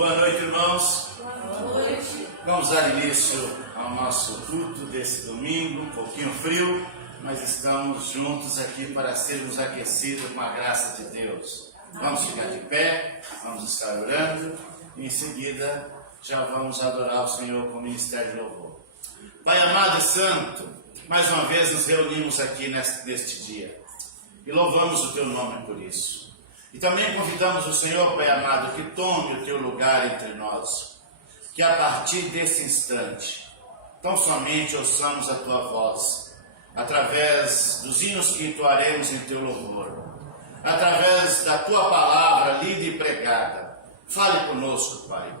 Boa noite, irmãos. Boa noite. Vamos dar início ao nosso culto desse domingo, um pouquinho frio, mas estamos juntos aqui para sermos aquecidos com a graça de Deus. Vamos ficar de pé, vamos estar orando e em seguida já vamos adorar o Senhor com o ministério de louvor. Pai amado e santo, mais uma vez nos reunimos aqui neste dia e louvamos o Teu nome por isso. E também convidamos o Senhor, Pai amado, que tome o Teu lugar entre nós, que a partir desse instante, tão somente ouçamos a Tua voz, através dos hinos que entoaremos em Teu louvor, através da Tua palavra lida e pregada. Fale conosco, Pai.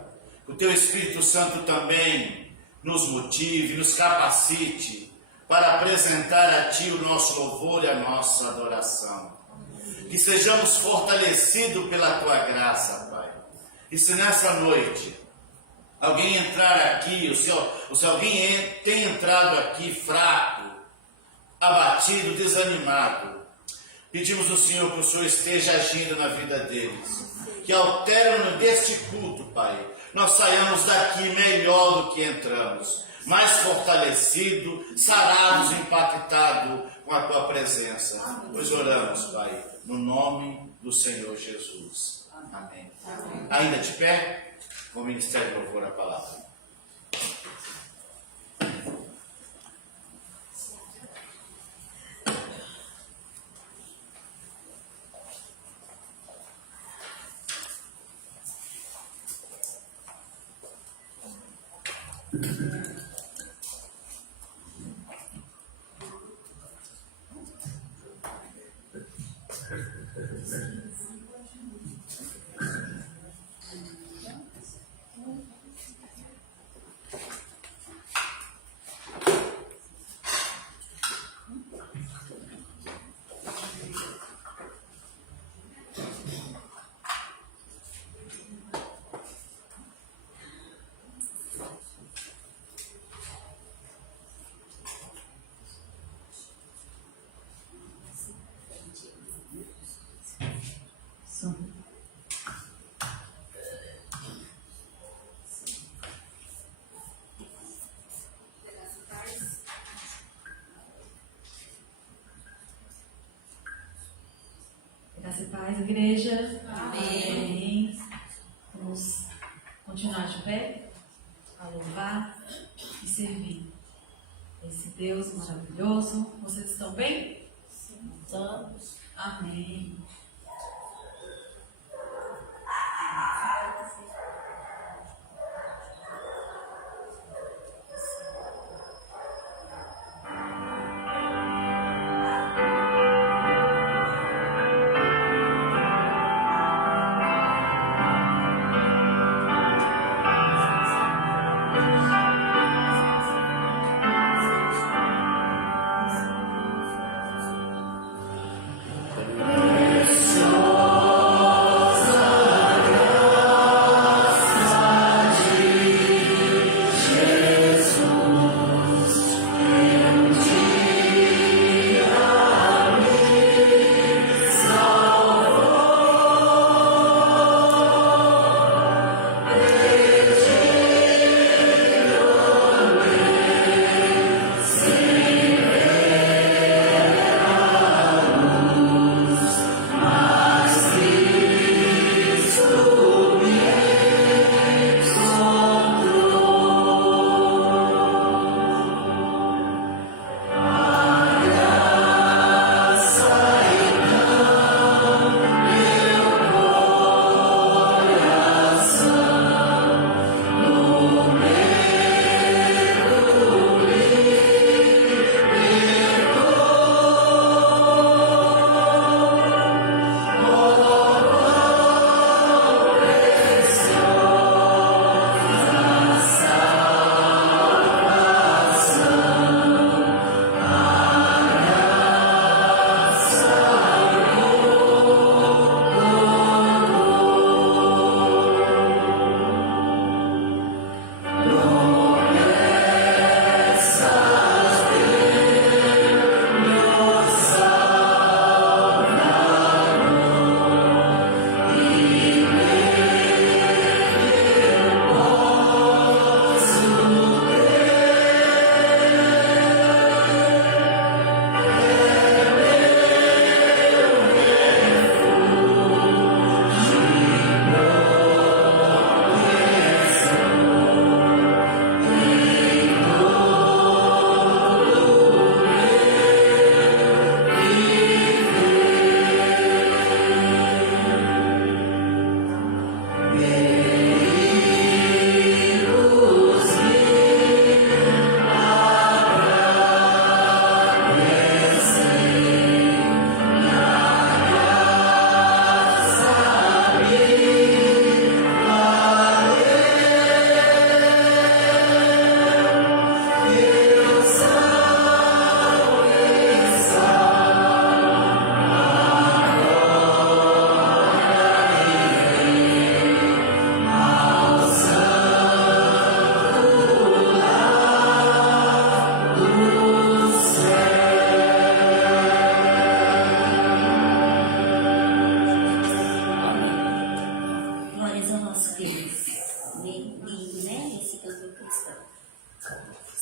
O Teu Espírito Santo também nos motive, nos capacite para apresentar a Ti o nosso louvor e a nossa adoração. Que sejamos fortalecidos pela Tua graça, Pai. E se nessa noite alguém entrar aqui, ou se alguém tem entrado aqui fraco, abatido, desanimado, pedimos ao Senhor que o Senhor esteja agindo na vida deles. Que ao término deste culto, Pai, nós saiamos daqui melhor do que entramos, mais fortalecidos, sarados, impactados com a Tua presença. Pois oramos, Pai, no nome do Senhor Jesus. Amém. Amém. Ainda de pé, com o ministério de louvor a palavra. Graça e paz, igreja. Amém. Vamos continuar de pé, a louvar e servir esse Deus maravilhoso. Vocês estão bem? Sim. Estamos. Amém. Yes.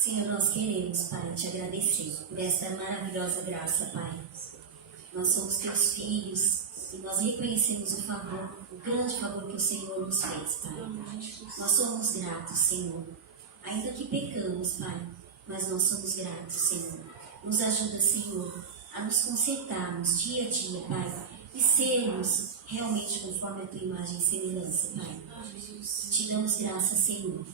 Senhor, nós queremos, Pai, te agradecer por essa maravilhosa graça, Pai. Nós somos teus filhos e nós reconhecemos o favor, o grande favor que o Senhor nos fez, Pai. Nós somos gratos, Senhor. Ainda que pecamos, Pai, mas nós somos gratos, Senhor. Nos ajuda, Senhor, a nos consertarmos dia a dia, Pai, e sermos realmente conforme a tua imagem e semelhança, Pai. Te damos graça, Senhor.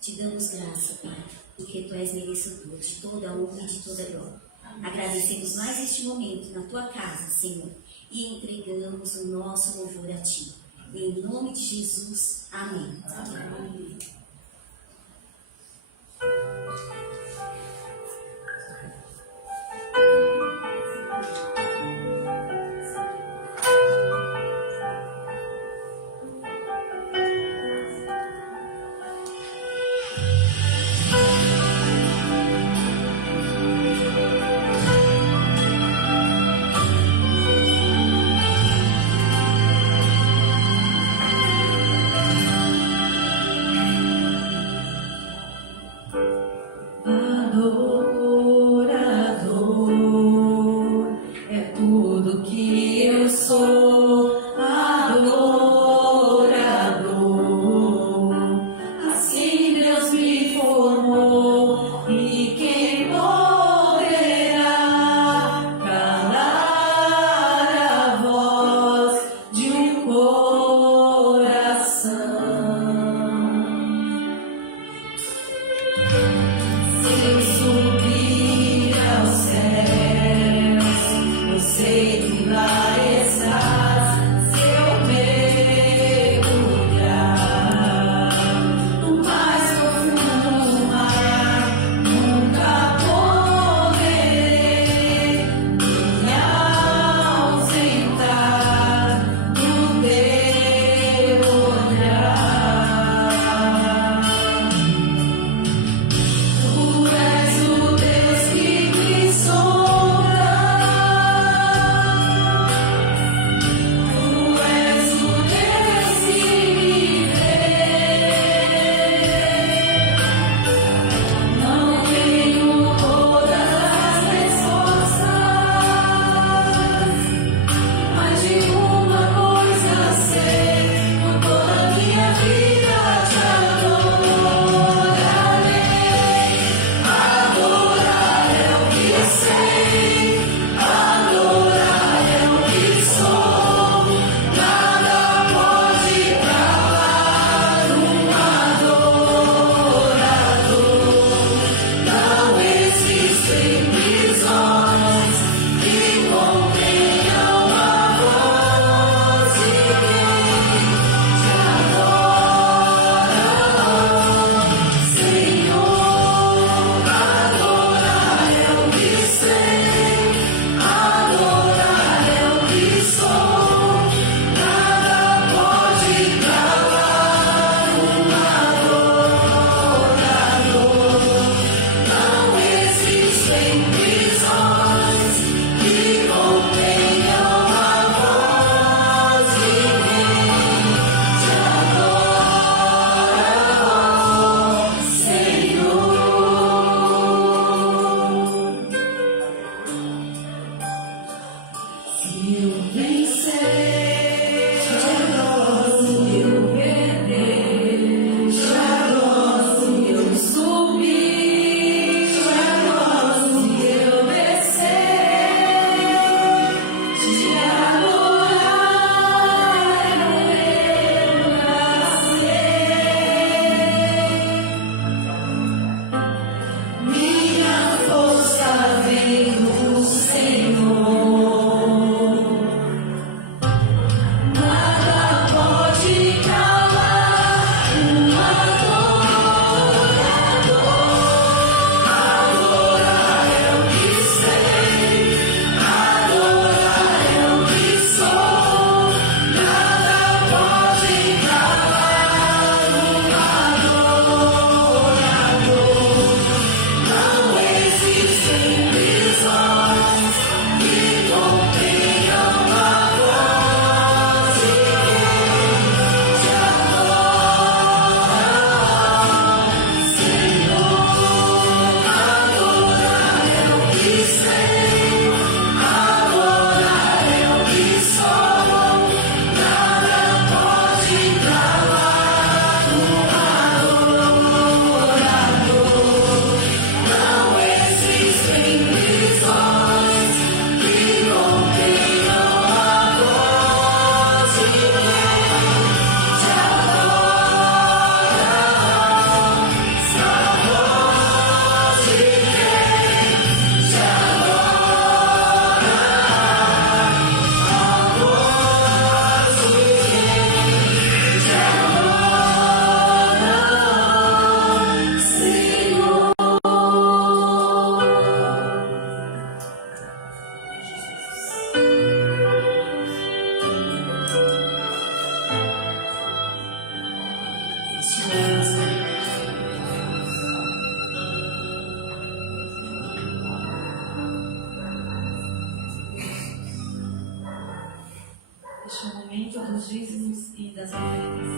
Te damos graça, Pai, porque tu és merecedor de toda a honra e de toda a glória. Agradecemos mais este momento na tua casa, Senhor, e entregamos o nosso louvor a ti. Em nome de Jesus, amém. Amém. pagamento dos dízimos e das ofertas.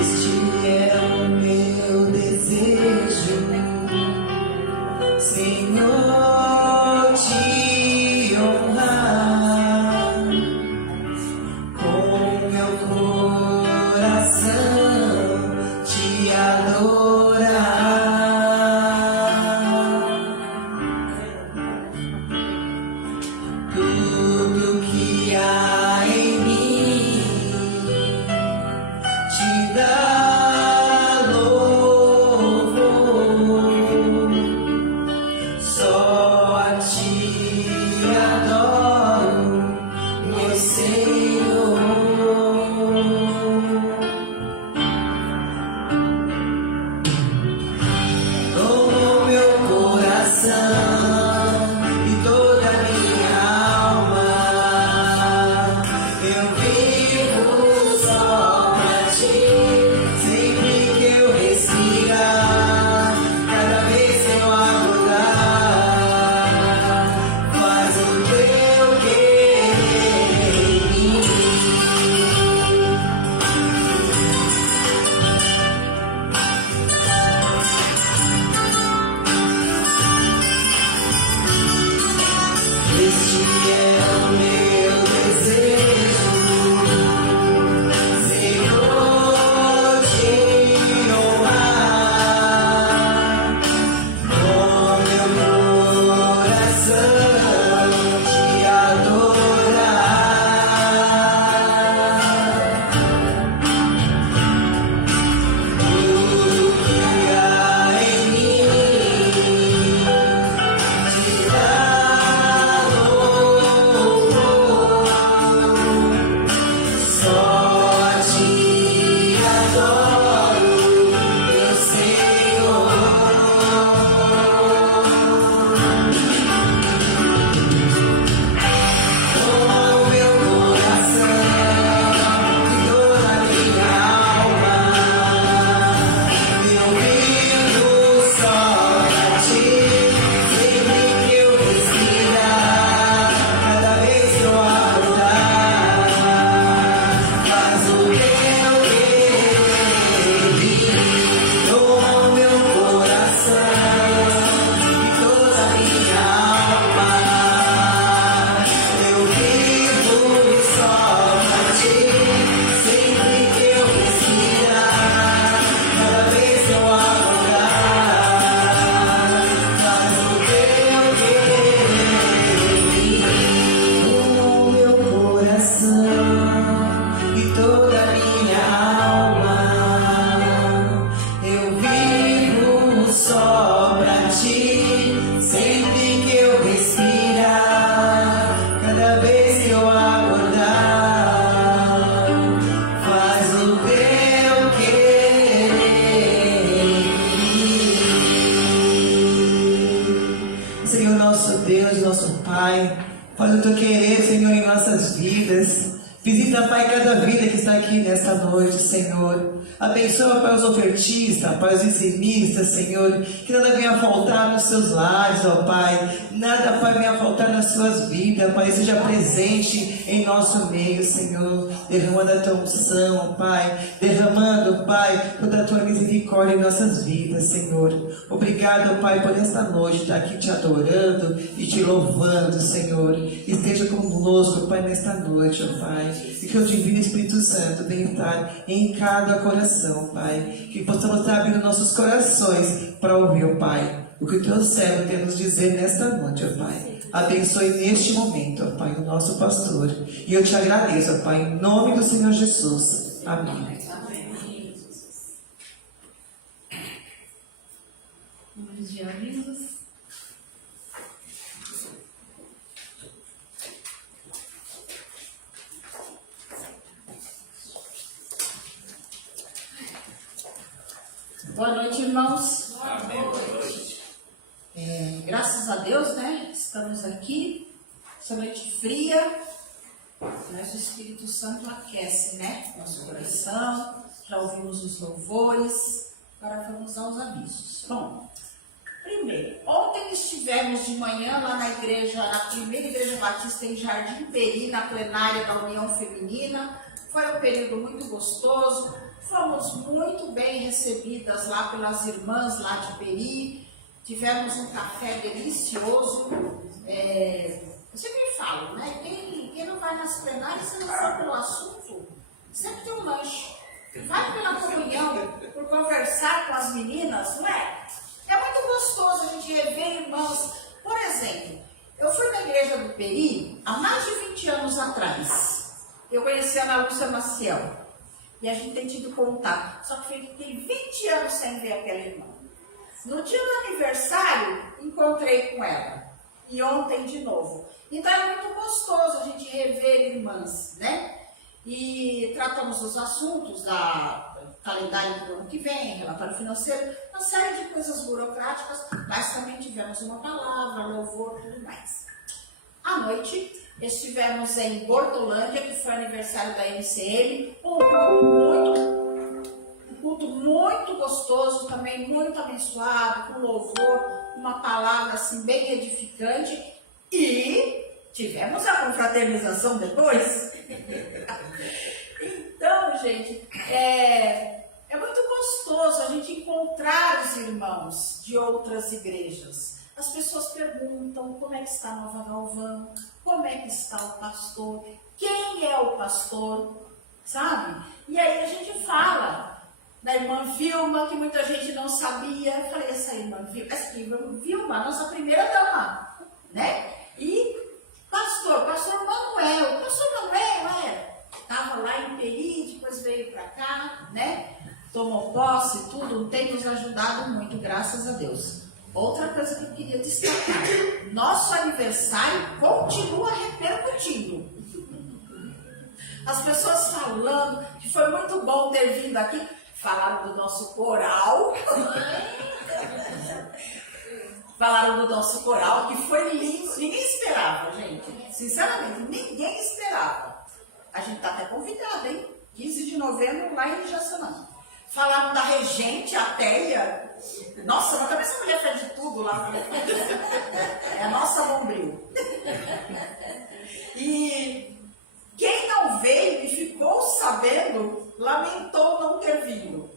Este é o meu desejo, Senhor, te honrar com meu coração, te adorar. Tudo que há em mim te dá louvor, só a ti adoro, meu Senhor. Toma meu coração e toda a minha alma, eu vivo só pra ti, sempre que eu respirar, cada vez que eu acordar, faz o teu querer em mim. Este é o meu desejo, Senhor, te honrar com meu coração, te adorar. Tudo que há em mim te dá louvor, só a ti adoro, meu Senhor. Com meu coração e toda a minha alma, eu vivo só pra ti, sempre que eu respirar, cada vez que eu acordar, faz o teu querer em mim. Toma meu coração e toda a minha alma, eu vivo só pra ti, sempre que eu respirar, cada vez que eu acordar, faz o teu querer em mim. Toma meu coração e toda a minha alma, eu vivo só pra ti, sempre que eu respirar, cada vez que eu acordar, faz o teu querer em mim. Senhor, nosso Deus, nosso Pai, faz o teu querer, Senhor, em nossas vidas. Visita, Pai, cada vida que está aqui nesta noite, Senhor. Abençoa para os ofertistas, para os dizimistas, Senhor. Que nada venha faltar nos seus lares, ó Pai. Nada, Pai, venha faltar nas suas vidas, Pai. Seja presente em nosso meio, Senhor. Derramando a tua unção, ó Pai. Derramando, Pai, toda a tua misericórdia em nossas vidas, Senhor. Obrigado, Pai, por esta noite estar aqui te adorando e te louvando, Senhor. Esteja conosco, Pai, nesta noite, ó Pai. E que o Divino Espírito Santo venha estar em cada coração, Pai. Que possamos estar abrindo nossos corações para ouvir, ó Pai, o que o teu servo quer nos dizer nesta noite, ó Pai. Abençoe neste momento, ó Pai, o nosso pastor. E eu te agradeço, ó Pai, em nome do Senhor Jesus. Amém. Números de avisos. Boa noite, irmãos. Amém. Boa noite. Deus, né? Estamos aqui, essa noite fria, mas o Espírito Santo aquece, né? Nosso coração, já ouvimos os louvores, agora vamos aos avisos. Bom, primeiro, ontem estivemos de manhã lá na igreja, na primeira igreja batista em Jardim Peri, na plenária da União Feminina. Foi um período muito gostoso, fomos muito bem recebidas lá pelas irmãs lá de Peri, tivemos um café delicioso. Eu sempre falo, né? Quem não vai nas plenárias, se não for pelo assunto, sempre tem um lanche. Vai pela comunhão, por conversar com as meninas, não é? É muito gostoso a gente rever irmãos. Por exemplo, eu fui na igreja do Peri há mais de 20 anos atrás. Eu conheci a Ana Lúcia Maciel. E a gente tem tido contato. Só que fiquei 20 anos sem ver aquela irmã. No dia do aniversário, encontrei com ela. E ontem de novo. Então é muito gostoso a gente rever irmãs, né? E tratamos os assuntos da calendário do ano que vem, relatório financeiro, uma série de coisas burocráticas, mas também tivemos uma palavra, louvor e tudo mais. À noite, estivemos em Bortolândia, que foi aniversário da MCM, um culto muito gostoso, também muito abençoado, com louvor, uma palavra assim bem edificante, e tivemos a confraternização depois. Então, gente, é muito gostoso a gente encontrar os irmãos de outras igrejas. As pessoas perguntam como é que está a Nova Galvão, como é que está o pastor, quem é o pastor, sabe? E aí a gente fala da irmã Vilma, que muita gente não sabia. Eu falei, essa irmã Vilma, a nossa primeira dama, né? E pastor Manuel, estava lá em Peri, depois veio para cá, né? Tomou posse e tudo, tem nos ajudado muito, graças a Deus. Outra coisa que eu queria destacar, nosso aniversário continua repercutindo. As pessoas falando que foi muito bom ter vindo aqui, falaram do nosso coral. Falaram do nosso coral, que foi lindo. Ninguém esperava, gente. Sinceramente, ninguém esperava. A gente está até convidada, hein? 15 de novembro, lá em Jaçanã. Falaram da regente, a Téia. Nossa, mas também essa mulher fez de tudo lá. É a nossa Bombril. E quem não veio e ficou sabendo, lamentou não ter vindo.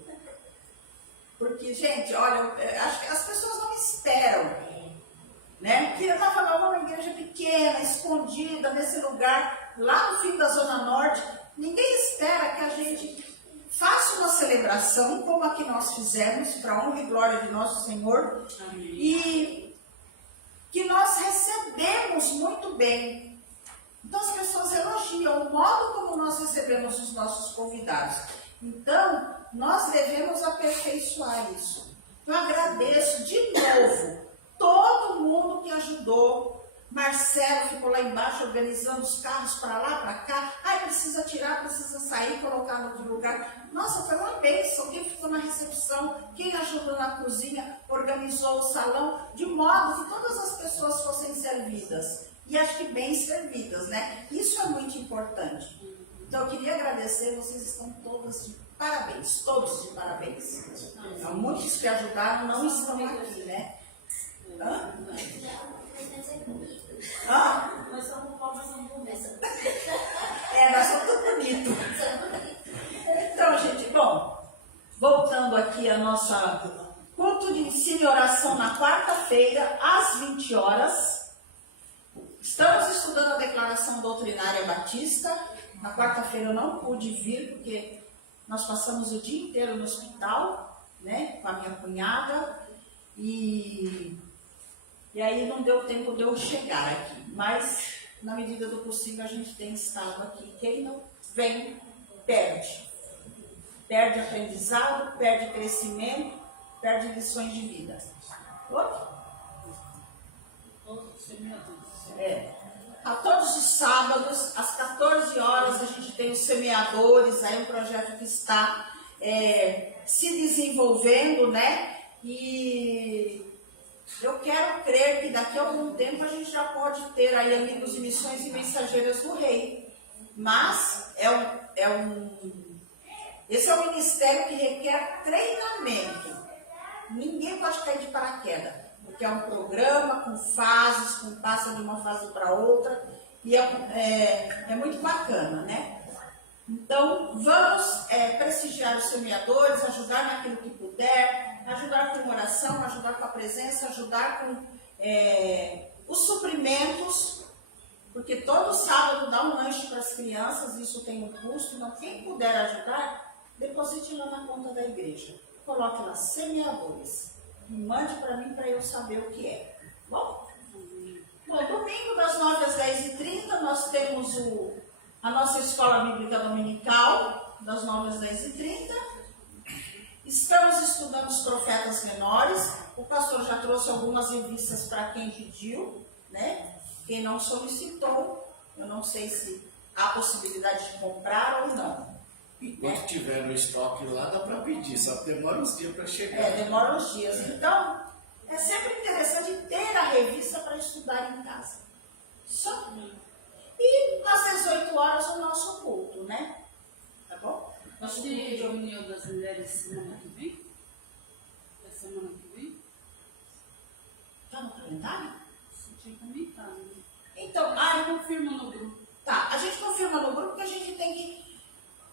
Porque, gente, olha, acho que as pessoas não esperam, né? Porque eu estava numa igreja pequena, escondida, nesse lugar, lá no fim da Zona Norte. Ninguém espera que a gente faça uma celebração como a que nós fizemos, para a honra e glória de nosso Senhor. Amém. E que nós recebemos muito bem. Então as pessoas elogiam o modo como nós recebemos os nossos convidados. Então, nós devemos aperfeiçoar isso. Eu agradeço de novo todo mundo que ajudou. Marcelo ficou lá embaixo organizando os carros para lá, para cá. Ai, precisa tirar, precisa sair, colocar no outro lugar. Nossa, foi uma bênção. Quem ficou na recepção, quem ajudou na cozinha, organizou o salão, de modo que todas as pessoas fossem servidas. E acho que bem servidas, né? Isso é muito importante. Então, eu queria agradecer, vocês estão todas de parabéns, todos de parabéns. Então, muitos que ajudaram não estão aqui, né? Hã? Nós somos pobres, somos bonitos. Nós somos tudo bonito. Então, gente, bom, voltando aqui a nossa culto de ensino e oração na quarta-feira, às 20 horas. Estamos estudando a declaração doutrinária batista. Na quarta-feira eu não pude vir, porque nós passamos o dia inteiro no hospital, né, com a minha cunhada, e aí não deu tempo de eu chegar aqui. Mas, na medida do possível, a gente tem estado aqui. Quem não vem, perde. Perde aprendizado, perde crescimento, perde lições de vida. A todos os sábados, às 14 horas, a gente tem os semeadores, aí um projeto que está se desenvolvendo, né? E Eu quero crer que daqui a algum tempo a gente já pode ter aí amigos de missões e mensageiras do rei. Mas esse é um ministério que requer treinamento. Ninguém pode cair de paraquedas, porque é um programa com fases, com passa de uma fase para outra, e é muito bacana, né? Então, vamos prestigiar os semeadores, ajudar naquilo que puder, ajudar com oração, ajudar com a presença, ajudar com os suprimentos, porque todo sábado dá um lanche para as crianças, isso tem um custo, então quem puder ajudar, deposite lá na conta da igreja. Coloque lá, semeadores, e mande para mim para eu saber o que é. Bom, domingo das 9 às 10h30 nós temos a nossa escola bíblica dominical, das 9 às 10h30. Estamos estudando os profetas menores. O pastor já trouxe algumas revistas para quem pediu, né? Quem não solicitou, eu não sei se há possibilidade de comprar ou não. Enquanto tiver no estoque lá, dá para pedir, só demora uns dias para chegar. Demora uns dias. Então, é sempre interessante ter a revista para estudar em casa. Só. E às 18 horas o nosso culto, né? Tá bom? Nosso culto de reunião das mulheres semana que vem? É semana que vem? Tá no calendário? Você tinha comentado, né? Então, Confirma no grupo. tá. A gente confirma no grupo que a gente tem que...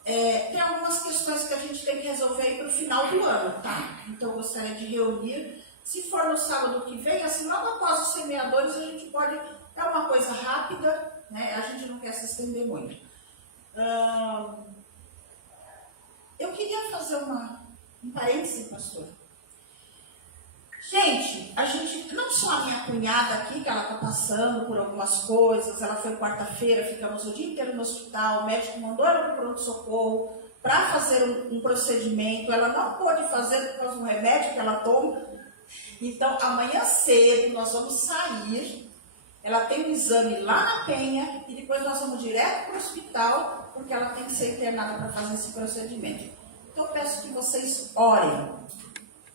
tem algumas questões que a gente tem que resolver aí para o final do ano, tá? Então, eu gostaria de reunir. Se for no sábado que vem, assim, logo após os semeadores, a gente pode... É uma coisa rápida, né? A gente não quer se estender muito. Eu queria fazer um parêntese, pastor. Gente, não só a minha cunhada aqui, que ela está passando por algumas coisas, ela foi quarta-feira, ficamos o dia inteiro no hospital, o médico mandou ela para o pronto-socorro para fazer um procedimento, ela não pôde fazer por causa do remédio que ela toma. Então, amanhã cedo nós vamos sair, ela tem um exame lá na Penha e depois nós vamos direto para o hospital, porque ela tem que ser internada para fazer esse procedimento. Então, eu peço que vocês orem.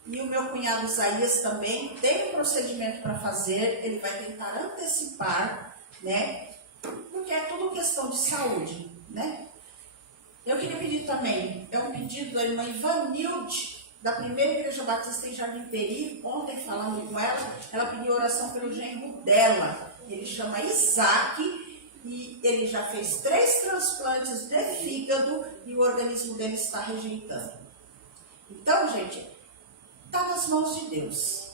E o meu cunhado Isaías também tem um procedimento para fazer, ele vai tentar antecipar, né? Porque é tudo questão de saúde, né? Eu queria pedir também, é um pedido da irmã Ivanilde, da primeira igreja batista em Jardim Peri. Ontem, falando com ela pediu oração pelo genro dela. Ele chama Isaac e ele já fez 3 transplantes de fígado e o organismo dele está rejeitando. Então, gente, está nas mãos de Deus,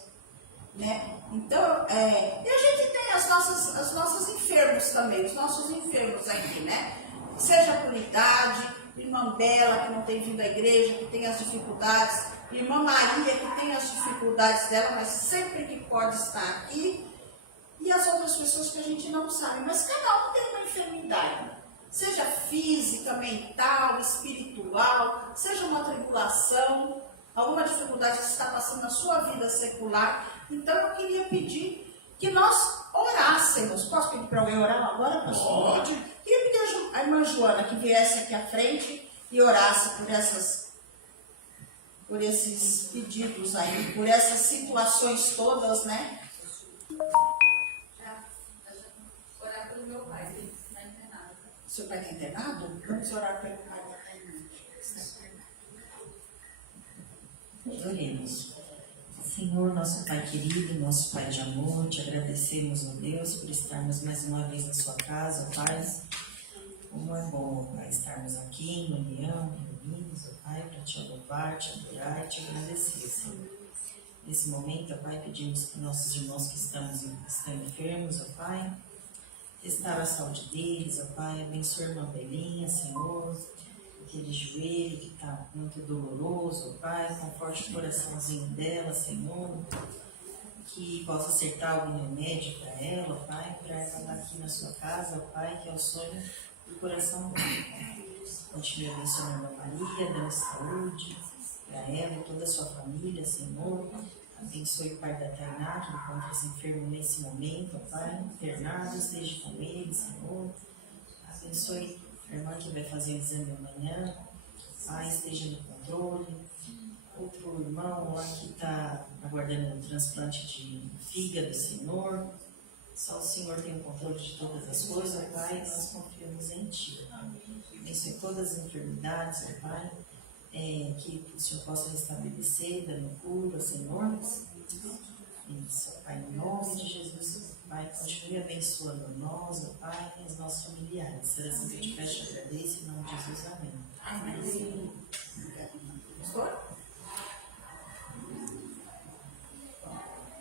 né? Então, e a gente tem as nossas enfermos também, os nossos enfermos aqui, né? Seja por idade, irmã Bela, que não tem vindo à igreja, que tem as dificuldades, irmã Maria, que tem as dificuldades dela, mas sempre que pode estar aqui, e as outras pessoas que a gente não sabe, mas cada um tem uma enfermidade, seja física, mental, espiritual, seja uma tribulação, alguma dificuldade que está passando na sua vida secular. Então eu queria pedir que nós orássemos. Posso pedir para alguém orar agora, pastor? Pode. Queria pedir a irmã Joana que viesse aqui à frente e orasse por esses pedidos aí, por essas situações todas, né? Orar pelo meu pai, ele está internado. Seu pai está internado? Vamos orar pelo pai. Oremos. Senhor, nosso Pai querido, nosso Pai de amor, te agradecemos, ó Deus, por estarmos mais uma vez na sua casa, ó Pai. Como é bom, ó Pai, estarmos aqui em união, reunidos, ó Pai, para te louvar, te adorar e te agradecer, Senhor. Nesse momento, ó Pai, pedimos para nossos irmãos que estão enfermos, ó Pai, testar a saúde deles, ó Pai, abençoa a irmã Belinha, Senhor, aquele joelho que está muito doloroso, ó Pai, conforte o coraçãozinho dela, Senhor, que possa acertar algum remédio para ela, ó Pai, para ela estar aqui na sua casa, ó Pai, que é o sonho do coração dela. Continue abençoando a Maria, dando saúde para ela e toda a sua família, Senhor. Abençoe o pai da Tainá, que encontra-se enfermo nesse momento, ó Pai, internado, esteja com ele, Senhor. Abençoe a irmã que vai fazer o exame amanhã, Pai, esteja no controle. outro irmão lá que está aguardando um transplante de fígado, Senhor. Só o Senhor tem o controle de todas as coisas, ó Pai, nós confiamos em Ti. Abençoe todas as enfermidades, ó Pai, que o Senhor possa restabelecer, dando cura, Senhor. Isso, ó Pai, em nome de Jesus, Pai, continue abençoando nós, ó Pai, e os nossos familiares. Será assim que eu te peço e agradeço, em nome de Jesus, amém. Amém. Pastor?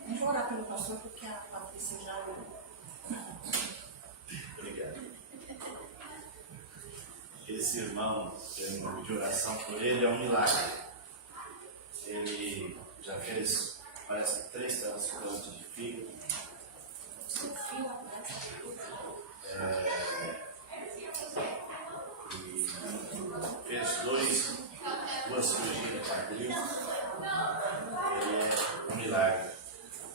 Vamos orar pelo pastor, porque a Patrícia já orou. Obrigado. Esse irmão, tendo de oração por ele, é um milagre. Ele já fez, parece, 3 transplantes de fígado. E fez 2 cirurgias quadril. É um milagre.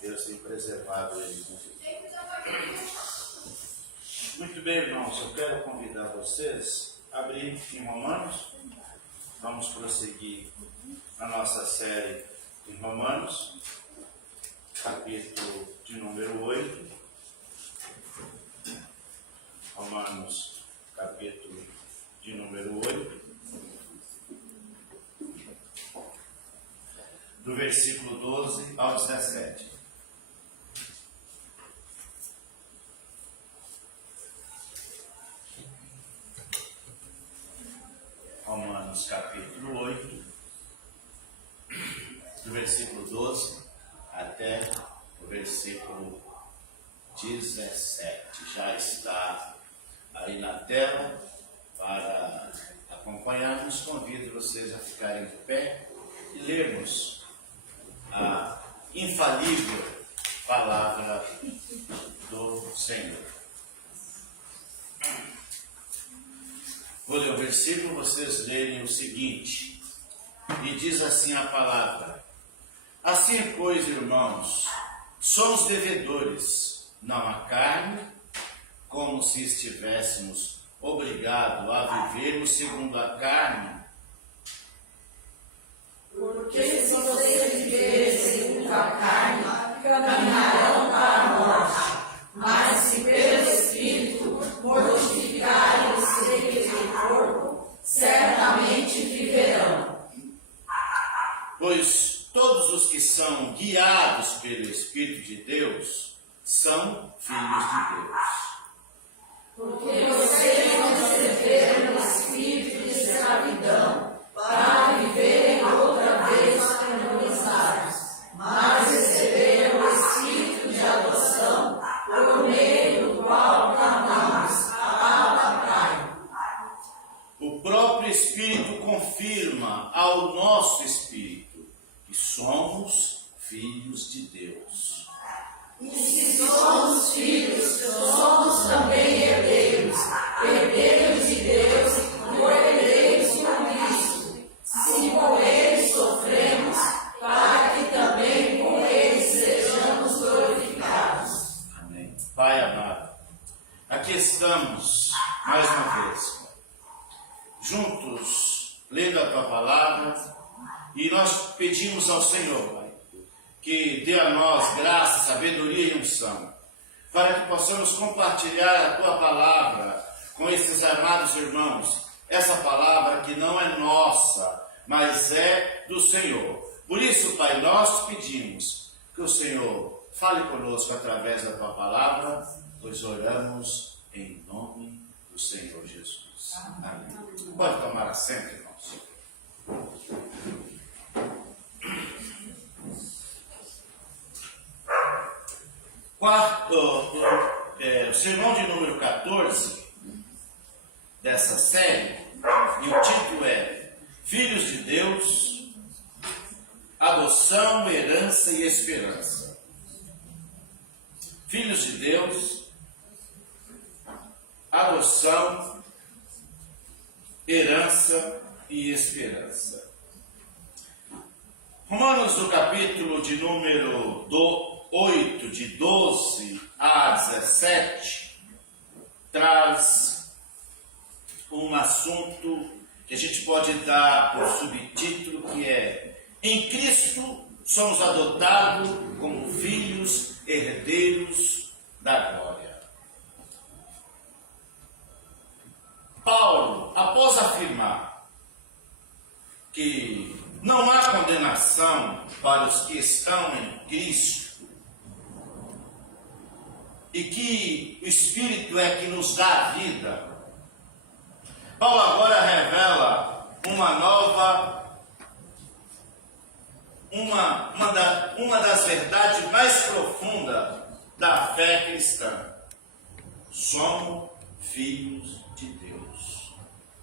Deus tem preservado ele. Muito bem, irmãos, eu quero convidar vocês a abrir em Romanos. Vamos prosseguir a nossa série em Romanos, capítulo de número 8. Romanos, capítulo de número 8. Do versículo 12 ao 17. Romanos capítulo 8, do versículo 12 até o versículo 17. Já está aí na tela para acompanharmos. Convido vocês a ficarem de pé e lermos a infalível palavra do Senhor. Vou ler o versículo, vocês lerem o seguinte, e diz assim a palavra: assim, pois, irmãos, somos devedores, não à carne, como se estivéssemos obrigados a vivermos segundo a carne. Porque se vocês viverem segundo a carne, caminharão para a morte. Mas se pelo Espírito mortificarem os desejos do corpo, certamente viverão. Pois todos os que são guiados pelo Espírito de Deus são filhos de Deus. Porque vocês não receberam o espírito de escravidão para viverem outra vez canonizados, mas receberam o espírito de adoção, por meio do qual clamamos, Abba, Pai. O próprio Espírito confirma ao nosso espírito que somos filhos de Deus. E se somos filhos, somos também herdeiros, herdeiros de Deus e co-herdeiros com Cristo. Se com Ele sofremos, para que também com Ele sejamos glorificados. Amém. Pai amado, aqui estamos mais uma vez, juntos, lendo a Tua palavra, e nós pedimos ao Senhor, Pai, que dê a nós graça, sabedoria e unção, para que possamos compartilhar a Tua palavra com esses amados irmãos, essa palavra que não é nossa, mas é do Senhor. Por isso, Pai, nós te pedimos que o Senhor fale conosco através da Tua palavra, pois oramos em nome do Senhor Jesus. Amém. Pode tomar assento, irmãos. O sermão de número 14 dessa série, e o título é Filhos de Deus, Adoção, Herança e Esperança. Filhos de Deus, adoção, herança e esperança. Romanos, no capítulo de número 8, de 12 a 17, traz um assunto que a gente pode dar por subtítulo, que é Em Cristo somos adotados como filhos herdeiros da glória. Paulo, após afirmar que não há condenação para os que estão em Cristo e que o Espírito é que nos dá a vida, Paulo agora revela uma das verdades mais profundas da fé cristã. Somos filhos de Deus.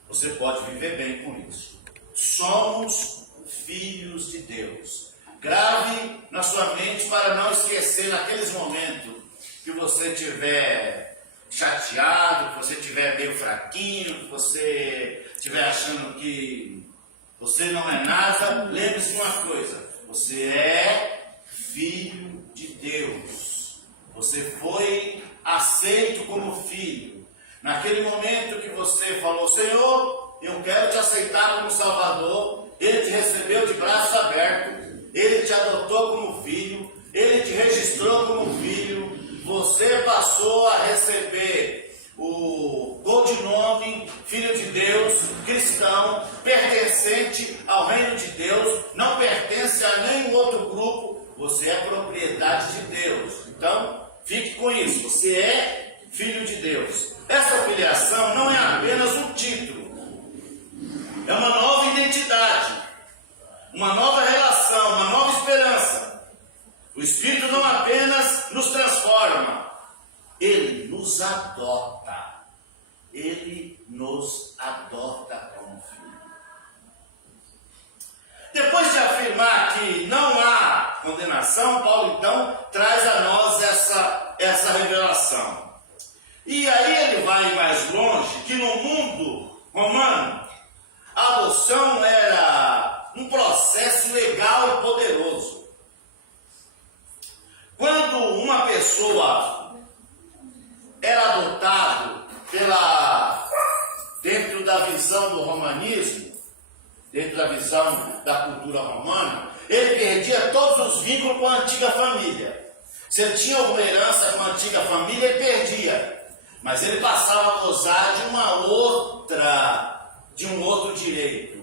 Você pode viver bem com isso. Somos filhos de Deus. Grave na sua mente para não esquecer naqueles momentos que você estiver chateado, que você estiver meio fraquinho, que você estiver achando que você não é nada. Lembre-se de uma coisa: você é filho de Deus. Você foi aceito como filho. Naquele momento que você falou: Senhor, eu quero te aceitar como Salvador, Ele te recebeu de braços abertos, Ele te adotou como filho, Ele te registrou como filho. Você passou a receber o codinome Filho de Deus, cristão, pertencente ao reino de Deus, não pertence a nenhum outro grupo. Você é propriedade de Deus. Então, fique com isso. Você é filho de Deus. Essa filiação não é apenas um título. É uma nova identidade, uma nova relação, uma nova esperança. O Espírito não apenas nos transforma, Ele nos adota. Ele nos adota como filho. Depois de afirmar que não há condenação, Paulo então traz a nós essa revelação. E aí ele vai mais longe, que no mundo romano, a adoção era um processo legal e poderoso. Quando uma pessoa era adotada dentro da visão do romanismo, dentro da visão da cultura romana, ele perdia todos os vínculos com a antiga família. Se ele tinha alguma herança com a antiga família, ele perdia. Mas ele passava a gozar de um outro direito.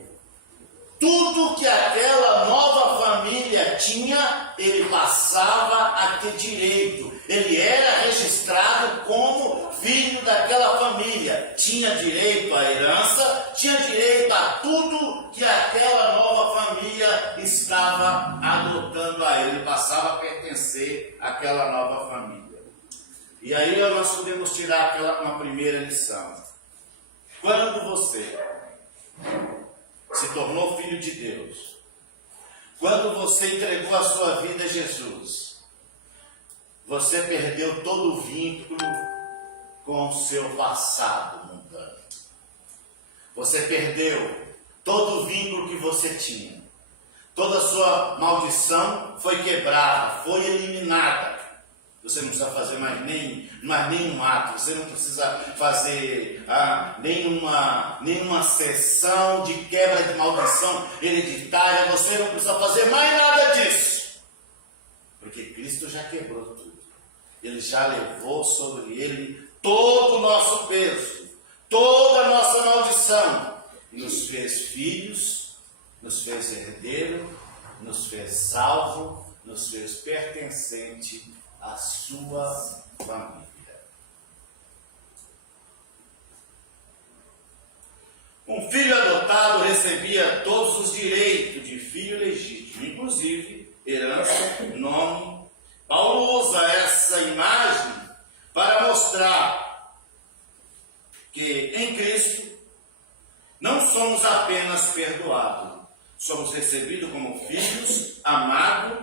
Tudo que aquela nova família tinha, ele passava a ter direito. Ele era registrado como filho daquela família. Tinha direito à herança, tinha direito a tudo que aquela nova família estava adotando a ele. Ele passava a pertencer àquela nova família. E aí nós podemos tirar uma primeira lição. Quando você se tornou filho de Deus, quando você entregou a sua vida a Jesus, você perdeu todo o vínculo com o seu passado mundano. Você perdeu todo o vínculo que você tinha. Toda a sua maldição foi quebrada, foi eliminada. Você não precisa fazer mais nenhum ato, você não precisa fazer nenhuma sessão de quebra de maldição hereditária, você não precisa fazer mais nada disso. Porque Cristo já quebrou tudo. Ele já levou sobre ele todo o nosso peso, toda a nossa maldição. E nos fez filhos, nos fez herdeiro, nos fez salvo, nos fez pertencente a sua família. Um filho adotado recebia todos os direitos de filho legítimo, inclusive herança, nome. Paulo usa essa imagem para mostrar que em Cristo não somos apenas perdoados, somos recebidos como filhos, amados,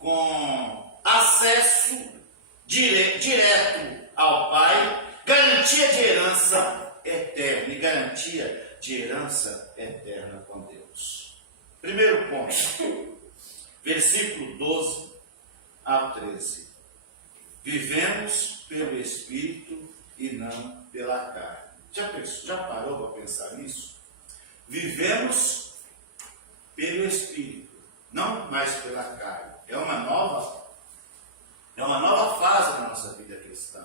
com acesso direto ao Pai, garantia de herança eterna e garantia de herança eterna com Deus. Primeiro ponto, versículo 12 ao 13. Vivemos pelo Espírito e não pela carne. Já parou para pensar nisso? Vivemos pelo Espírito não mais pela carne. É uma nova fase da nossa vida cristã.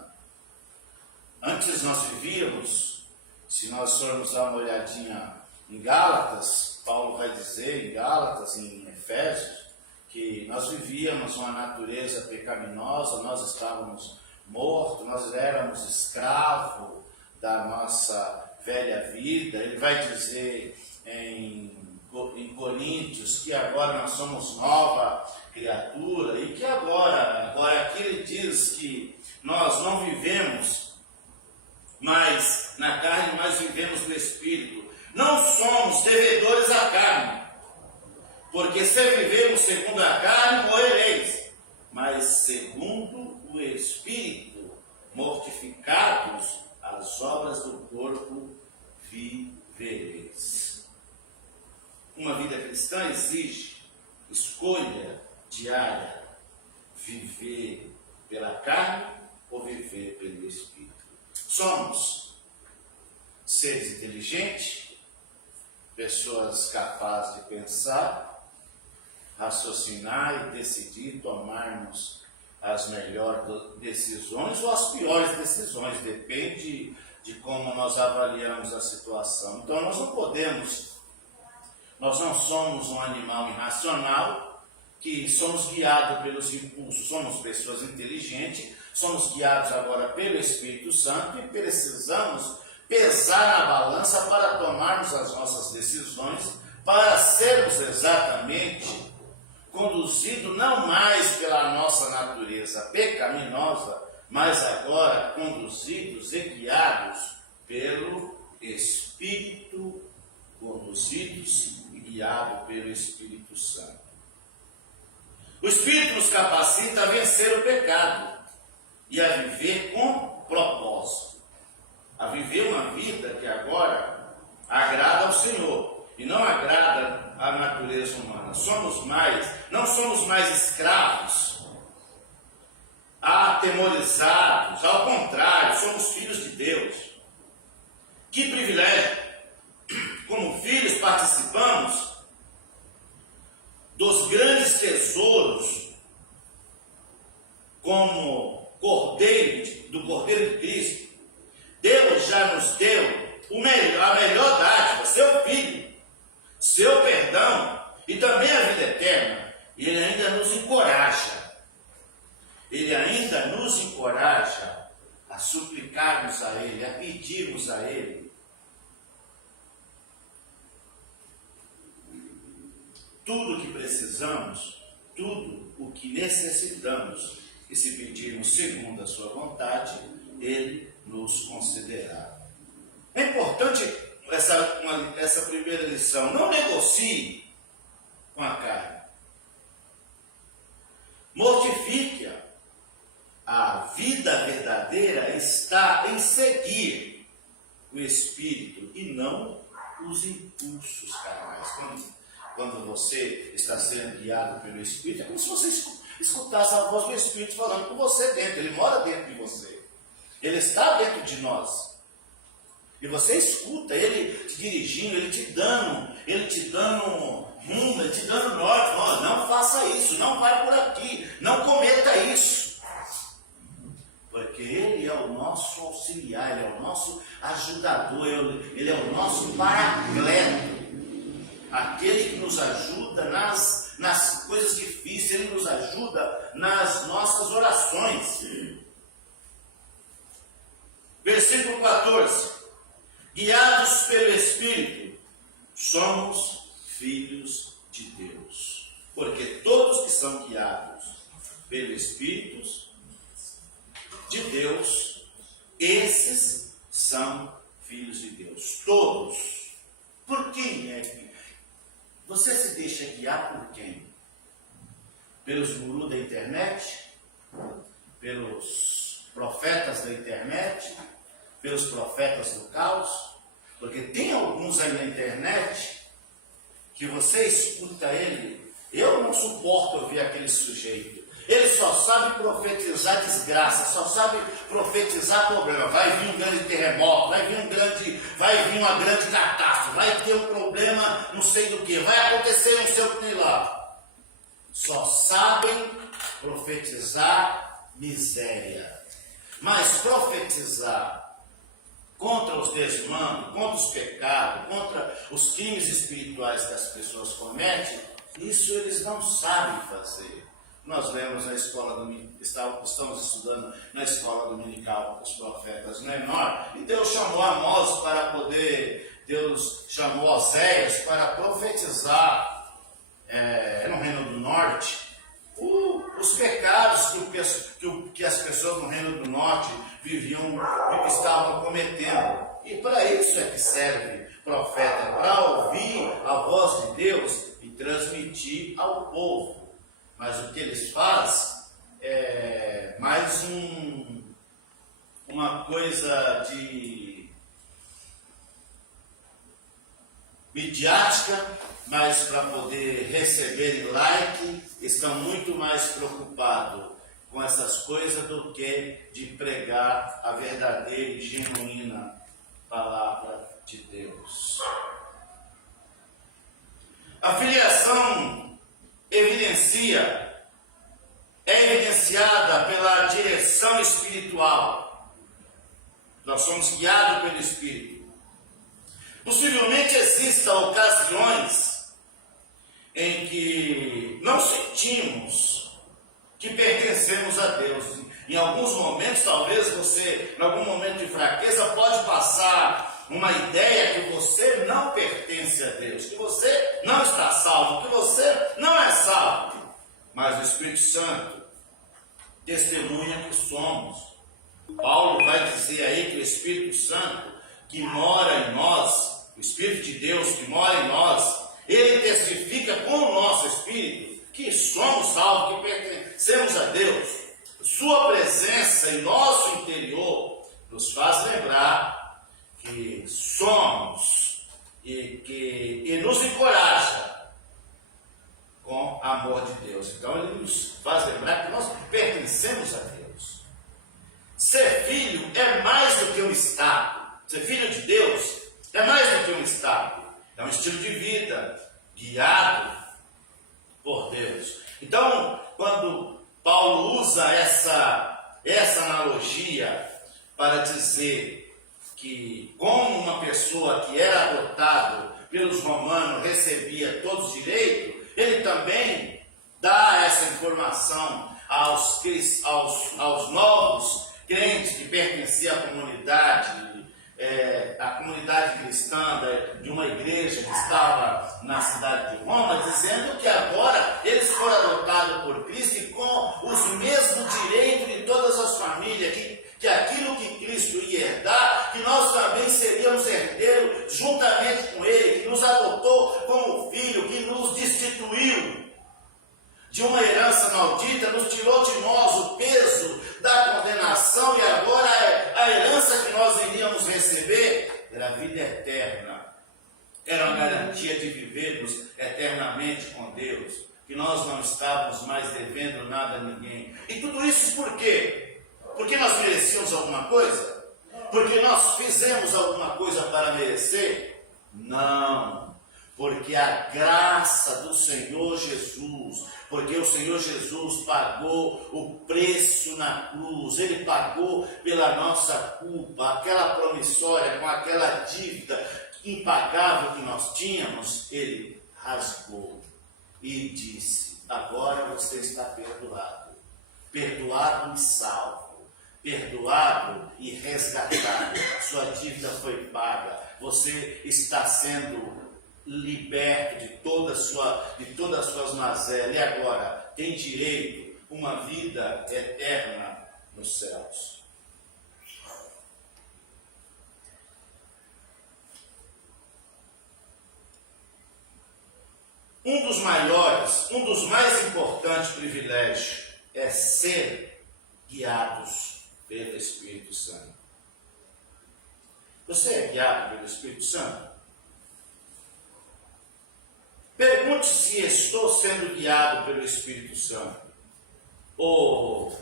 Antes nós vivíamos, se nós formos dar uma olhadinha em Gálatas, Paulo vai dizer em Gálatas, em Efésios, que nós vivíamos uma natureza pecaminosa, nós estávamos mortos, nós éramos escravos da nossa velha vida. Ele vai dizer em Coríntios que agora nós somos nova criatura e que agora aqui ele diz que nós não vivemos mais na carne, mas vivemos no Espírito. Não somos devedores à carne, porque se vivemos segundo a carne, morrereis, mas segundo o Espírito, mortificados as obras do corpo, vivereis. Uma vida cristã exige escolha diária, viver pela carne ou viver pelo Espírito. Somos seres inteligentes, pessoas capazes de pensar, raciocinar e decidir, tomarmos as melhores decisões ou as piores decisões, depende de como nós avaliamos a situação. Então nós não somos um animal irracional que somos guiados pelos impulsos, somos pessoas inteligentes, somos guiados agora pelo Espírito Santo e precisamos pesar na balança para tomarmos as nossas decisões, para sermos exatamente conduzidos não mais pela nossa natureza pecaminosa, mas agora conduzidos e guiados pelo Espírito, conduzidos e guiados pelo Espírito Santo. O Espírito nos capacita a vencer o pecado e a viver com propósito, a viver uma vida que agora agrada ao Senhor e não agrada à natureza humana. Não somos mais escravos, atemorizados, ao contrário, somos filhos de Deus. Que privilégio! Como filhos participamos dos grandes tesouros como do Cordeiro de Cristo. Deus já nos deu a melhor dádiva, seu Filho, seu perdão e também a vida eterna. E Ele ainda nos encoraja. Ele ainda nos encoraja a suplicarmos a Ele, a pedirmos a Ele. Tudo o que precisamos, tudo o que necessitamos, e se pedirmos segundo a sua vontade, Ele nos concederá. É importante essa primeira lição. Não negocie com a carne. Mortifique-a. A vida verdadeira está em seguir o Espírito e não os impulsos carnais. Quando você está sendo guiado pelo Espírito, é como se você escutasse a voz do Espírito falando com você dentro. Ele mora dentro de você. Ele está dentro de nós. E você escuta Ele te dirigindo, Ele te dando rumo, Ele te dando norte. Não faça isso, não vai por aqui, não cometa isso. Porque Ele é o nosso auxiliar, Ele é o nosso ajudador, Ele é o nosso paracleto. Aquele que nos ajuda nas coisas difíceis, Ele nos ajuda nas nossas orações. Versículo 14. Guiados pelo Espírito, somos filhos de Deus. Porque todos que são guiados pelo Espírito de Deus, esses são filhos de Deus. Todos. Por quem é que você se deixa guiar por quem? Pelos gurus da internet? Pelos profetas da internet? Pelos profetas do caos? Porque tem alguns aí na internet que você escuta ele. Eu não suporto ouvir aquele sujeito. Ele só sabe profetizar desgraça, só sabe profetizar problema. Vai vir um grande terremoto, vai vir uma grande catástrofe, vai ter um problema não sei do que, vai acontecer não sei o que lá. só sabem profetizar miséria. Mas profetizar contra os desmandos, contra os pecados, contra os crimes espirituais que as pessoas cometem, isso eles não sabem fazer. Nós lemos na escola estamos estudando na escola dominical os profetas menor, e Deus chamou Amós para poder, Deus chamou Oséias para profetizar no Reino do Norte os pecados que as pessoas no Reino do Norte estavam cometendo. E para isso é que serve profeta, para ouvir a voz de Deus e transmitir ao povo. Mas o que eles fazem é mais uma coisa de midiática, mas para poder receber like, estão muito mais preocupados com essas coisas do que de pregar a verdadeira e genuína palavra de Deus. A filiação é evidenciada pela direção espiritual. Nós somos guiados pelo Espírito. Possivelmente existam ocasiões em que não sentimos que pertencemos a Deus. Em alguns momentos, talvez você, em algum momento de fraqueza, pode passar uma ideia que você não pertence a Deus, que você não está salvo, que você não é salvo. Mas o Espírito Santo testemunha que somos. Paulo vai dizer aí que o Espírito Santo que mora em nós, o Espírito de Deus que mora em nós, ele testifica com o nosso Espírito que somos salvos, que pertencemos a Deus. Sua presença em nosso interior nos faz lembrar que somos e nos encoraja com amor de Deus. Então ele nos faz lembrar que nós pertencemos a Deus. Ser filho é mais do que um estado. Ser filho de Deus é mais do que um estado. É um estilo de vida guiado por Deus. Então, quando Paulo usa essa analogia para dizer que como uma pessoa que era adotado pelos romanos recebia todos os direitos, ele também dá essa informação aos novos crentes que pertenciam à comunidade cristã de uma igreja que estava na cidade de Roma, dizendo que agora eles foram adotados por Cristo e com os mesmos direitos de todas as famílias, que aquilo que Cristo ia herdar, que nós também seríamos herdeiros juntamente com Ele, que nos adotou como filho, que nos destituiu de uma herança maldita, nos tirou de nós o peso da condenação, e agora a herança que nós iríamos receber era a vida eterna. Era uma garantia de vivermos eternamente com Deus, que nós não estávamos mais devendo nada a ninguém. E tudo isso por quê? Porque nós merecíamos alguma coisa? Porque nós fizemos alguma coisa para merecer? Não. Porque a graça do Senhor Jesus, porque o Senhor Jesus pagou o preço na cruz, Ele pagou pela nossa culpa, aquela promissória com aquela dívida impagável que nós tínhamos, Ele rasgou e disse: agora você está perdoado, perdoado e salvo, perdoado e resgatado, sua dívida foi paga, você está sendo liberto de todas as suas mazelas, e agora tem direito a uma vida eterna nos céus. Um dos mais importantes privilégios é ser guiados pelo Espírito Santo. Você é guiado pelo Espírito Santo? Pergunte se estou sendo guiado pelo Espírito Santo. Ou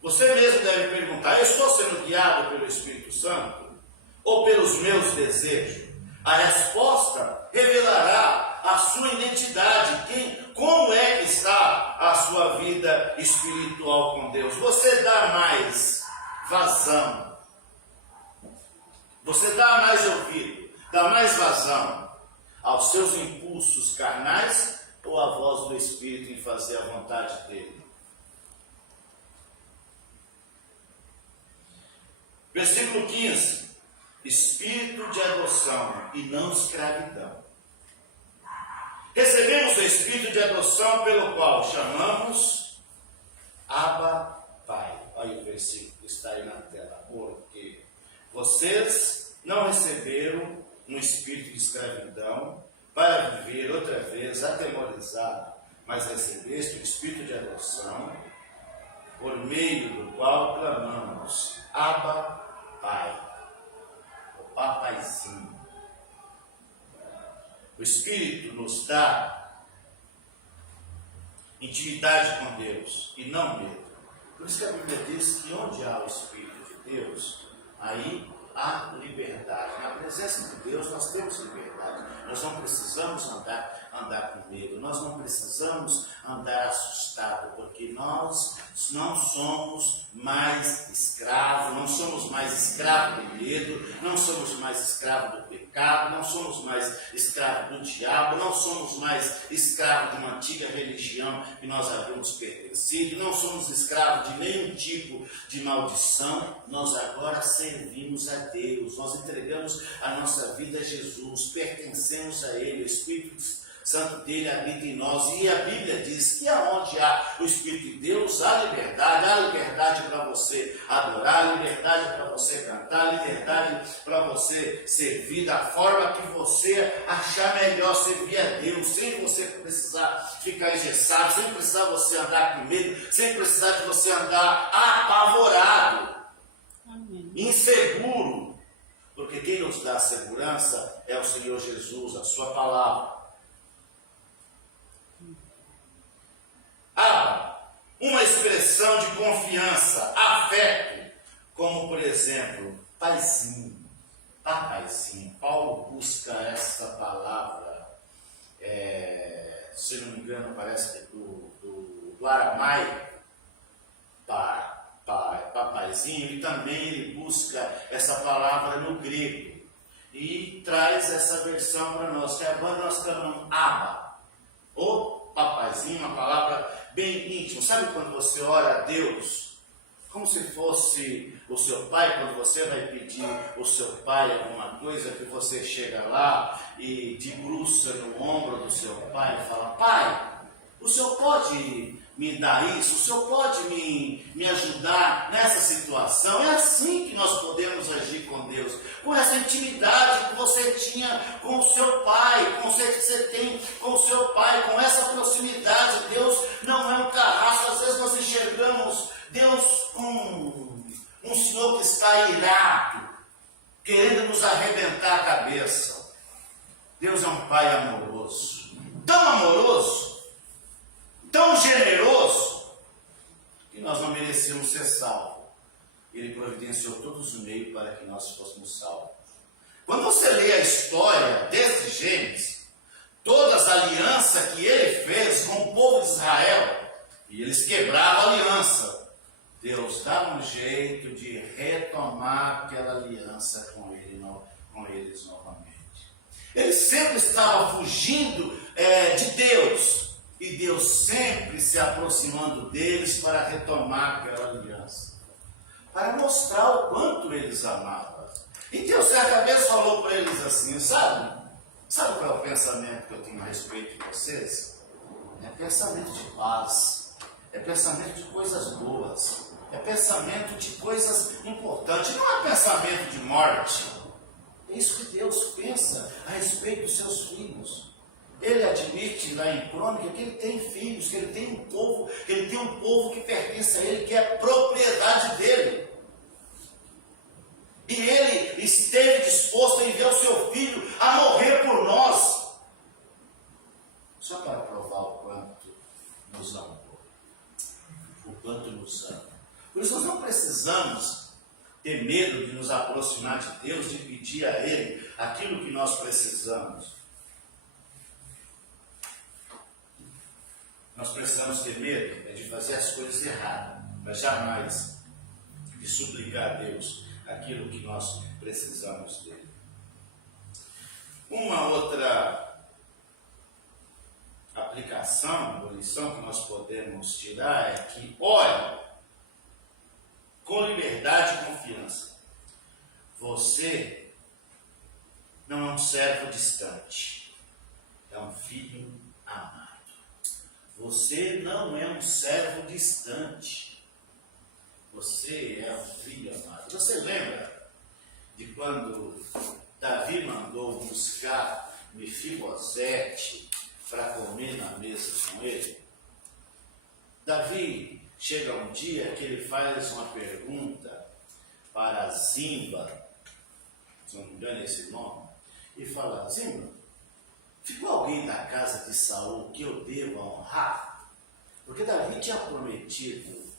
você mesmo deve perguntar: eu estou sendo guiado pelo Espírito Santo? Ou pelos meus desejos? A resposta revelará a sua identidade, como é que está a sua vida espiritual com Deus. Você dá mais vazão, você dá mais ouvido, dá mais vazão aos seus impulsos carnais ou à voz do Espírito em fazer a vontade dele? Versículo 15. Espírito de adoção e não escravidão. Recebemos o Espírito de adoção pelo qual chamamos Abba, Pai. Olha o versículo que está aí na tela. Porque vocês não receberam um espírito de escravidão para viver outra vez atemorizado, mas recebeste o Espírito de adoção, por meio do qual clamamos Abba, Pai. Papaizinho. O Espírito nos dá intimidade com Deus e não medo. Por isso que a Bíblia diz que onde há o Espírito de Deus, aí há liberdade. Na presença de Deus nós temos liberdade. Nós não precisamos andar com medo. Nós não precisamos andar assustado, porque nós não somos mais escravos, não somos mais escravos do medo, não somos mais escravos do pecado, não somos mais escravos do diabo, não somos mais escravos de uma antiga religião que nós havíamos pertencido, não somos escravos de nenhum tipo de maldição. Nós agora servimos a Deus, nós entregamos a nossa vida a Jesus, pertencemos a Ele, o Espírito Santo dele habita em nós, e a Bíblia diz que aonde há o Espírito de Deus, há liberdade para você adorar, liberdade para você cantar, liberdade para você servir da forma que você achar melhor servir a Deus, sem você precisar ficar engessado, sem precisar você andar com medo, sem precisar de você andar apavorado, inseguro, porque quem nos dá segurança é o Senhor Jesus, a sua palavra. Uma expressão de confiança, afeto, como por exemplo, paizinho, papaizinho. Paulo busca essa palavra, se não me engano, parece que é do aramaico, papaizinho, e também ele busca essa palavra no grego e traz essa versão para nós, que agora nós chamamos Abba, ou papaizinho, uma palavra bem íntima. Sabe quando você ora a Deus, como se fosse o seu pai, quando você vai pedir o seu pai alguma coisa, que você chega lá e debruça no ombro do seu pai e fala: Pai, o senhor pode me dar isso? O senhor pode me ajudar nessa situação? É assim que nós podemos agir com Deus, com essa intimidade que você tinha com o seu pai, com você que você tem com o seu pai, com essa proximidade. Deus não é um carrasco. Às vezes nós enxergamos Deus como um senhor que está irado, querendo nos arrebentar a cabeça. Deus é um pai amoroso, tão generoso, que nós não merecemos ser salvos. Ele providenciou todos os meios para que nós fôssemos salvos. Quando você lê a história desde Gênesis, todas as alianças que ele fez com o povo de Israel, e eles quebravam a aliança, Deus dava um jeito de retomar aquela aliança com eles novamente. Ele sempre estava fugindo de Deus, e Deus sempre se aproximando deles para retomar aquela aliança, para mostrar o quanto eles amavam. E Deus certa vez falou para eles assim: sabe qual é o pensamento que eu tenho a respeito de vocês? É pensamento de paz, é pensamento de coisas boas, é pensamento de coisas importantes, não é pensamento de morte. É isso que Deus pensa a respeito dos seus filhos. Ele admite lá em Crônica que ele tem filhos, que ele tem um povo que pertence a ele, que é propriedade dele. E ele esteve disposto a enviar o seu filho a morrer por nós, só para provar o quanto nos amou, o quanto nos ama. Por isso nós não precisamos ter ter medo de nos aproximar de Deus, de pedir a Ele aquilo que nós precisamos. Nós precisamos ter medo de fazer as coisas erradas, mas jamais de suplicar a Deus aquilo que nós precisamos dele. Uma outra aplicação, ou lição que nós podemos tirar é que ore com liberdade e confiança. Você não é um servo distante, é um filho amado. Você não é um servo distante, você é um filho amado. Você lembra de quando Davi mandou buscar Mefibosete para comer na mesa com ele? Davi chega um dia que ele faz uma pergunta para Zimba, se não me engano é esse nome, e fala: Zimba, ficou alguém da casa de Saul que eu devo honrar? Porque Davi tinha prometido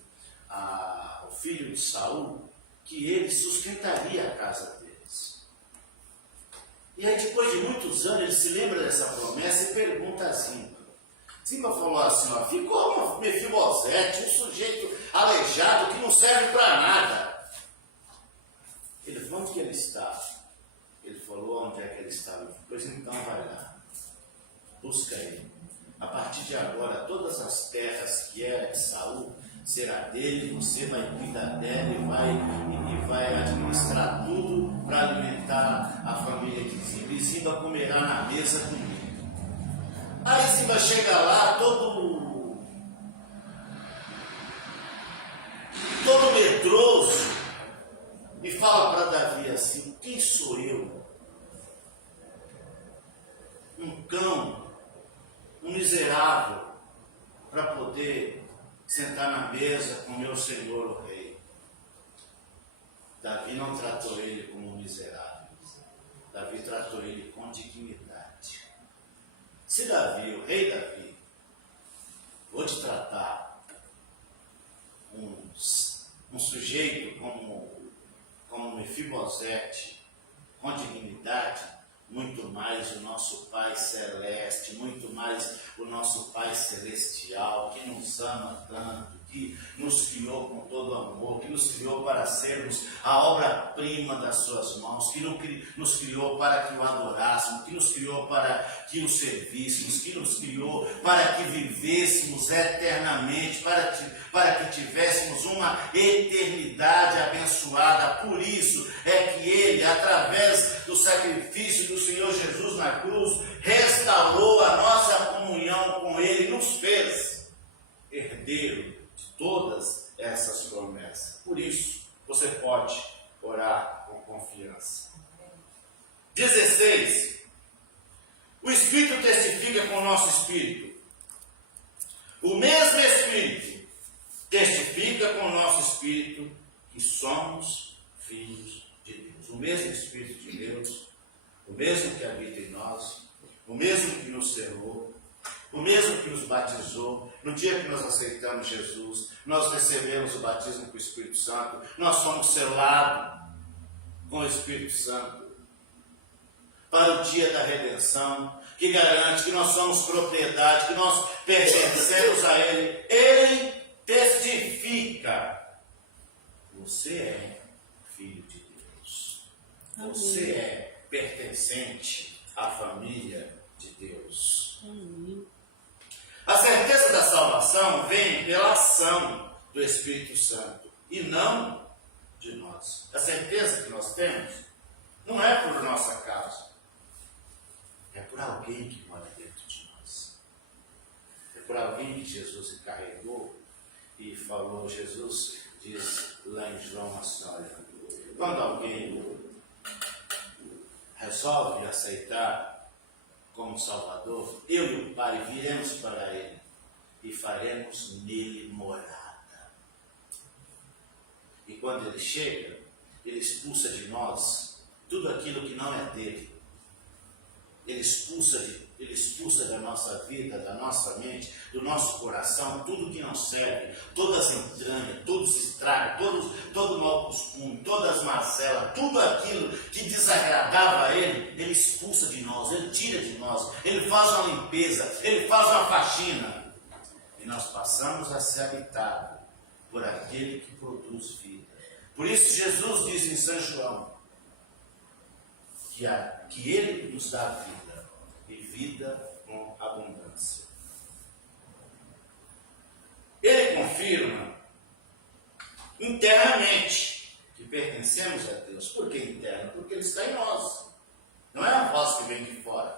ao filho de Saul que ele sustentaria a casa deles. E aí, depois de muitos anos, ele se lembra dessa promessa e pergunta a Zimba. Zimba falou assim: ó, ficou um Mefibosete, um sujeito aleijado que não serve para nada. Ele falou: onde que ele está? Ele falou: onde é que ele estava? Pois então vai lá, busca ele. A partir de agora, todas as terras que era de Saul será dele, você vai cuidar dela e vai administrar tudo para alimentar a família de Zimba. E Zimba comerá na mesa comigo. Aí Zimba chega lá, todo medroso, e fala para Davi assim: quem sou eu? Um cão, um miserável, para poder sentar na mesa com meu senhor o rei. Davi não tratou ele como um miserável. Davi tratou ele com dignidade. Se Davi, o rei Davi, vou te tratar um sujeito como Mefibosete, com dignidade, muito mais o nosso Pai Celeste, muito mais o nosso Pai Celestial, que nos ama tanto, que nos criou com todo amor, que nos criou para sermos a obra-prima das suas mãos, que nos criou para que o adorássemos, que nos criou para que o servíssemos, que nos criou para que vivêssemos eternamente, para que tivéssemos uma eternidade abençoada. Por isso é que Ele, através do sacrifício do Senhor Jesus na cruz, restaurou a nossa comunhão com Ele e nos fez herdeiro de todas essas promessas. Por isso, você pode orar com confiança. 16. O Espírito testifica com o nosso Espírito. O mesmo Espírito testifica com o nosso Espírito que somos filhos de Deus. O mesmo Espírito de Deus, o mesmo que habita em nós, o mesmo que nos selou, o mesmo que nos batizou. No dia que nós aceitamos Jesus, nós recebemos o batismo com o Espírito Santo, nós somos selados com o Espírito Santo para o dia da redenção, que garante que nós somos propriedade, que nós pertencemos a Ele. Ele testifica: você é filho de Deus, você é pertencente à família de Deus. A certeza da salvação vem pela ação do Espírito Santo e não de nós. A certeza que nós temos não é por nossa causa, é por alguém que mora dentro de nós. É por alguém que Jesus encarregou e falou. Jesus diz lá em João assim: olha, quando alguém resolve aceitar como Salvador, eu e o Pai viremos para Ele e faremos nele morada. E quando Ele chega, Ele expulsa de nós tudo aquilo que não é dele. Ele Ele expulsa da nossa vida, da nossa mente, do nosso coração, tudo que não serve, todas as entranhas, todos os estragos, todo mau costume, todas as mazelas, tudo aquilo que desagradava a Ele, Ele expulsa de nós, Ele tira de nós, Ele faz uma limpeza, Ele faz uma faxina. E nós passamos a ser habitados por aquele que produz vida. Por isso Jesus diz em São João que Ele nos dá vida. E vida com abundância. Ele confirma internamente que pertencemos a Deus. Por que interno? Porque Ele está em nós. Não é a voz que vem de fora.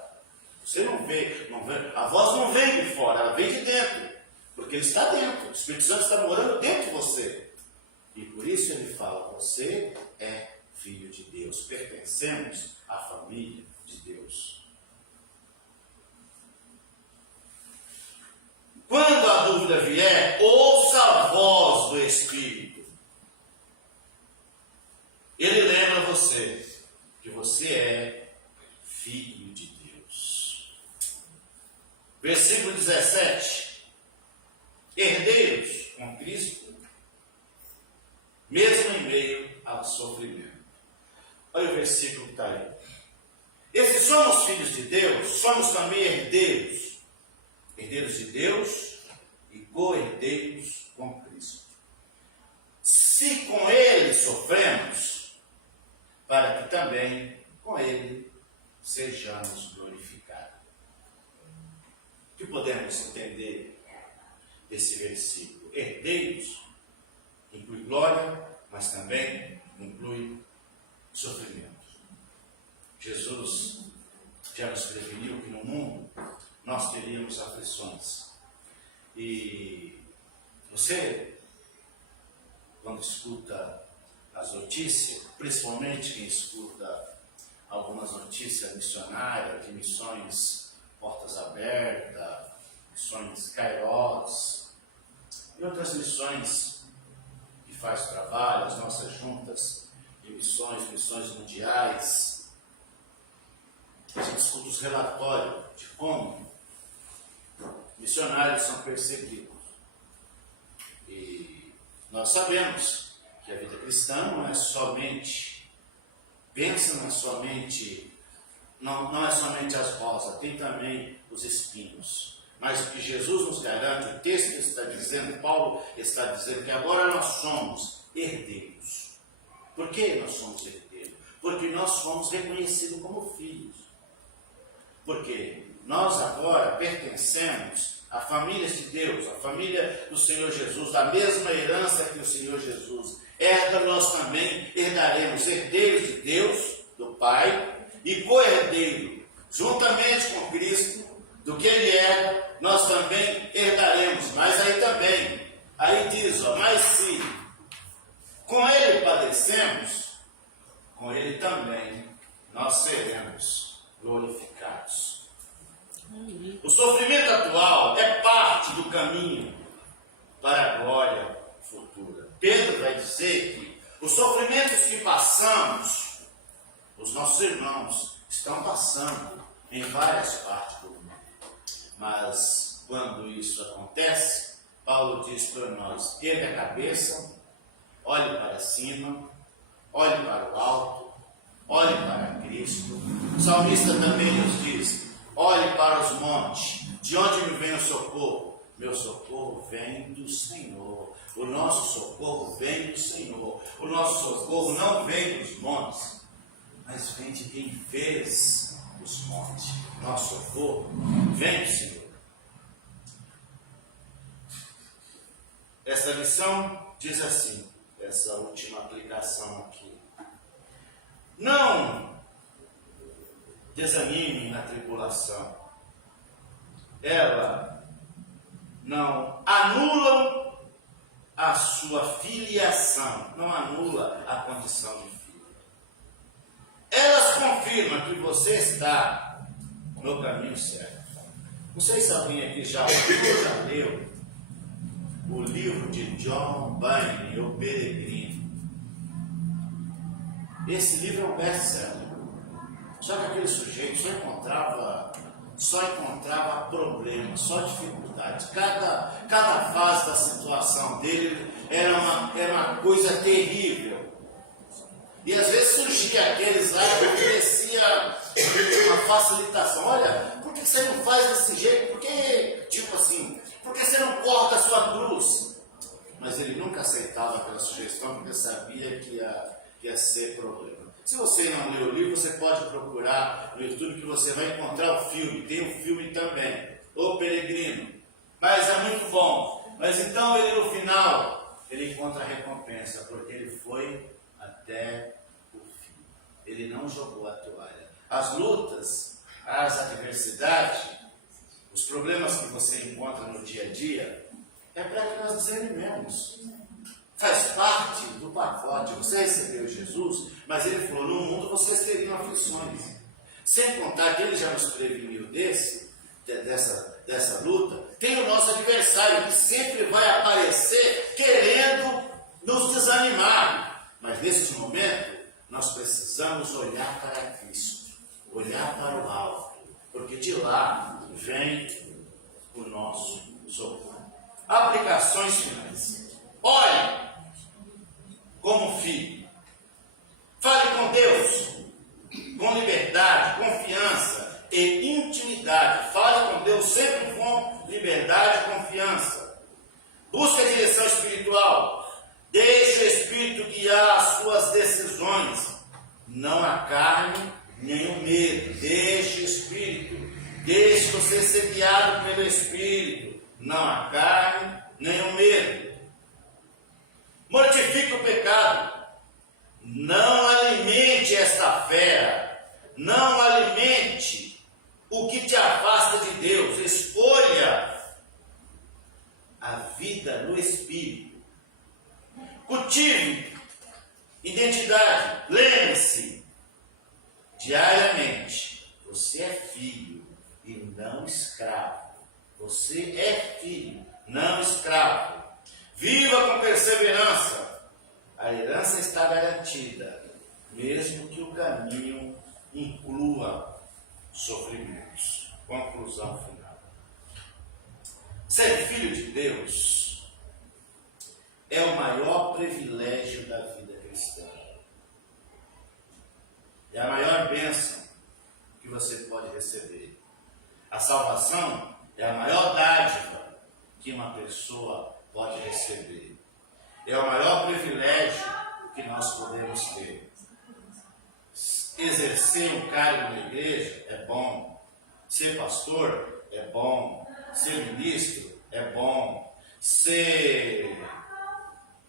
Você não vê, a voz não vem de fora, ela vem de dentro. Porque Ele está dentro. O Espírito Santo está morando dentro de você. E por isso Ele fala, você é filho de Deus. Pertencemos à família de Deus. Quando a dúvida vier, ouça a voz do Espírito. Ele lembra você que você é filho de Deus. Versículo 17. Herdeiros com Cristo, mesmo em meio ao sofrimento. Olha o versículo que está aí. E se somos filhos de Deus, somos também herdeiros. Herdeiros de Deus e co-herdeiros com Cristo. Se com Ele sofremos, para que também com Ele sejamos glorificados. O que podemos entender desse versículo? Herdeiros inclui glória, mas também inclui sofrimento. Jesus já nos preveniu que no mundo nós teríamos aflições. E você, quando escuta as notícias, principalmente quem escuta algumas notícias missionárias, de missões Portas Abertas, missões Kairos, e outras missões que faz trabalho, as nossas juntas de missões mundiais, a gente escuta os relatórios de como missionários são perseguidos. E nós sabemos que a vida cristã não é somente, pensa não é somente, não é somente as rosas, tem também os espinhos. Mas o que Jesus nos garante, o texto está dizendo, Paulo está dizendo que agora nós somos herdeiros. Por que nós somos herdeiros? Porque nós somos reconhecidos como filhos. Porque nós agora pertencemos à família de Deus, à família do Senhor Jesus, a mesma herança que o Senhor Jesus herda, nós também herdaremos, herdeiros de Deus, do Pai, e co-herdeiro, juntamente com Cristo, do que Ele herda, nós também herdaremos. Mas aí também, aí diz, mas se com Ele padecemos, com Ele também nós seremos glorificados. O sofrimento atual é parte do caminho para a glória futura. Pedro vai dizer que os sofrimentos que passamos, os nossos irmãos estão passando em várias partes do mundo. Mas quando isso acontece, Paulo diz para nós, ergue a cabeça, olhe para cima, olhe para o alto, olhe para Cristo. O salmista também nos diz, olhe para os montes, de onde me vem o socorro? Meu socorro vem do Senhor. O nosso socorro vem do Senhor. O nosso socorro não vem dos montes, mas vem de quem fez os montes. Nosso socorro vem do Senhor. Essa lição diz assim, essa última aplicação aqui. Não desanime na tribulação. Ela não anula a sua filiação, não anula a condição de filho. Elas confirmam que você está no caminho certo. Não sei se alguém aqui já leu o livro de John Bunyan, O Peregrino. Esse livro é um best-seller. Só que aquele sujeito só encontrava só encontrava problemas, só dificuldades. Cada fase da situação dele era uma coisa terrível. E às vezes surgia aqueles lá que oferecia uma facilitação. Olha, por que você não faz desse jeito? Por que, tipo assim, por que você não corta a sua cruz? Mas ele nunca aceitava aquela sugestão porque sabia que ia ser problema. Se você não leu o livro, você pode procurar no YouTube que você vai encontrar o filme. Tem o filme também, O Peregrino. Mas é muito bom. Mas então ele no final, ele encontra a recompensa, porque ele foi até o fim. Ele não jogou a toalha. As lutas, as adversidades, os problemas que você encontra no dia a dia, é para que nós desanimemos. Faz parte do pacote. Você recebeu Jesus, mas ele falou, no mundo vocês teriam aflições. Sem contar que ele já nos preveniu dessa luta. Tem o nosso adversário que sempre vai aparecer querendo nos desanimar. Mas nesse momento, nós precisamos olhar para Cristo, olhar para o alto, porque de lá vem o nosso socorro. Aplicações finais. Ore como filho. Fale com Deus com liberdade, confiança e intimidade. Fale com Deus sempre com liberdade e confiança. Busque a direção espiritual. Deixe o Espírito guiar as suas decisões. Não a carne nem o medo. Deixe o Espírito. Deixe você ser guiado pelo Espírito. Não a carne nem o medo. Mortifique o pecado. Não alimente esta fera. Não alimente o que te afasta de Deus. Escolha a vida no Espírito. Cultive identidade. Lembre-se diariamente: você é filho e não escravo. Você é filho, não escravo. Viva com perseverança. A herança está garantida, mesmo que o caminho inclua sofrimentos. Conclusão final. Ser filho de Deus é o maior privilégio da vida cristã. É a maior bênção que você pode receber. A salvação é a maior dádiva que uma pessoa pode receber. É o maior privilégio que nós podemos ter. Exercer um cargo na igreja é bom. Ser pastor é bom. Ser ministro é bom. Ser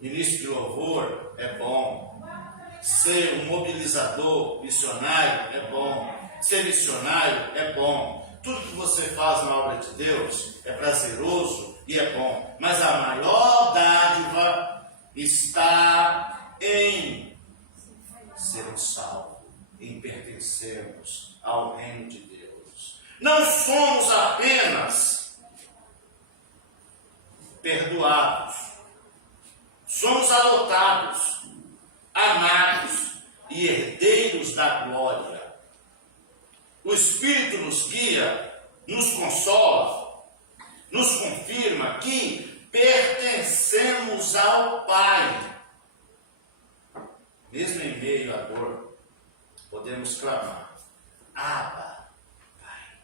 ministro de louvor é bom. Ser um mobilizador, missionário é bom. Ser missionário é bom. Tudo que você faz na obra de Deus é prazeroso e é bom. Mas a maior dádiva está em sermos salvos, em pertencermos ao reino de Deus. Não somos apenas perdoados, somos adotados, amados e herdeiros da glória. O Espírito nos guia, nos consola, nos confirma que pertencemos ao Pai. Mesmo em meio à dor, podemos clamar: Abba, Pai.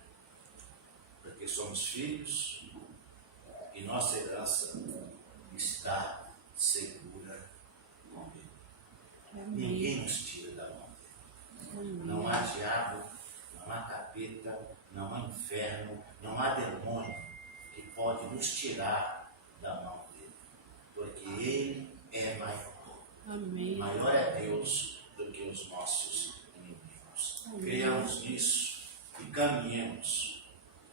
Porque somos filhos e nossa herança está segura com Ele. Ninguém nos tira da mão dele. Não há diabo, não há capeta, não há inferno, não há demônio que pode nos tirar da mão dele, porque ele é maior. Amém. Maior é Deus do que os nossos inimigos. Creiamos nisso e caminhemos,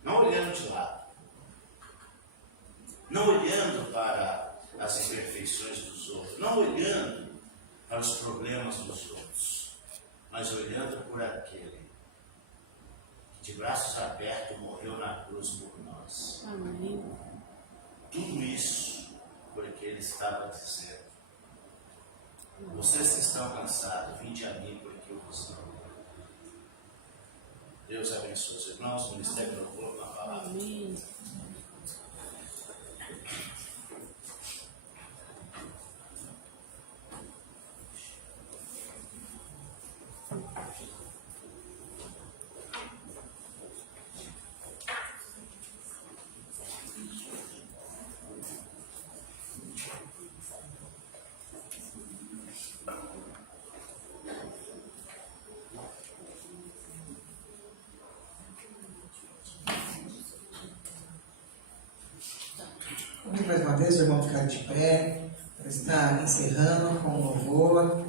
não olhando de lado, não olhando para as imperfeições dos outros, não olhando para os problemas dos outros, mas olhando por aquele que de braços abertos morreu na cruz por nós. Amém. Tudo isso porque ele estava dizendo: vocês que estão cansados, vinde a mim porque eu vos amo. Deus abençoe os irmãos, ministério do louvor com a palavra. Amém. Convido mais uma vez o irmão ficar de pé, para estar encerrando com o louvor.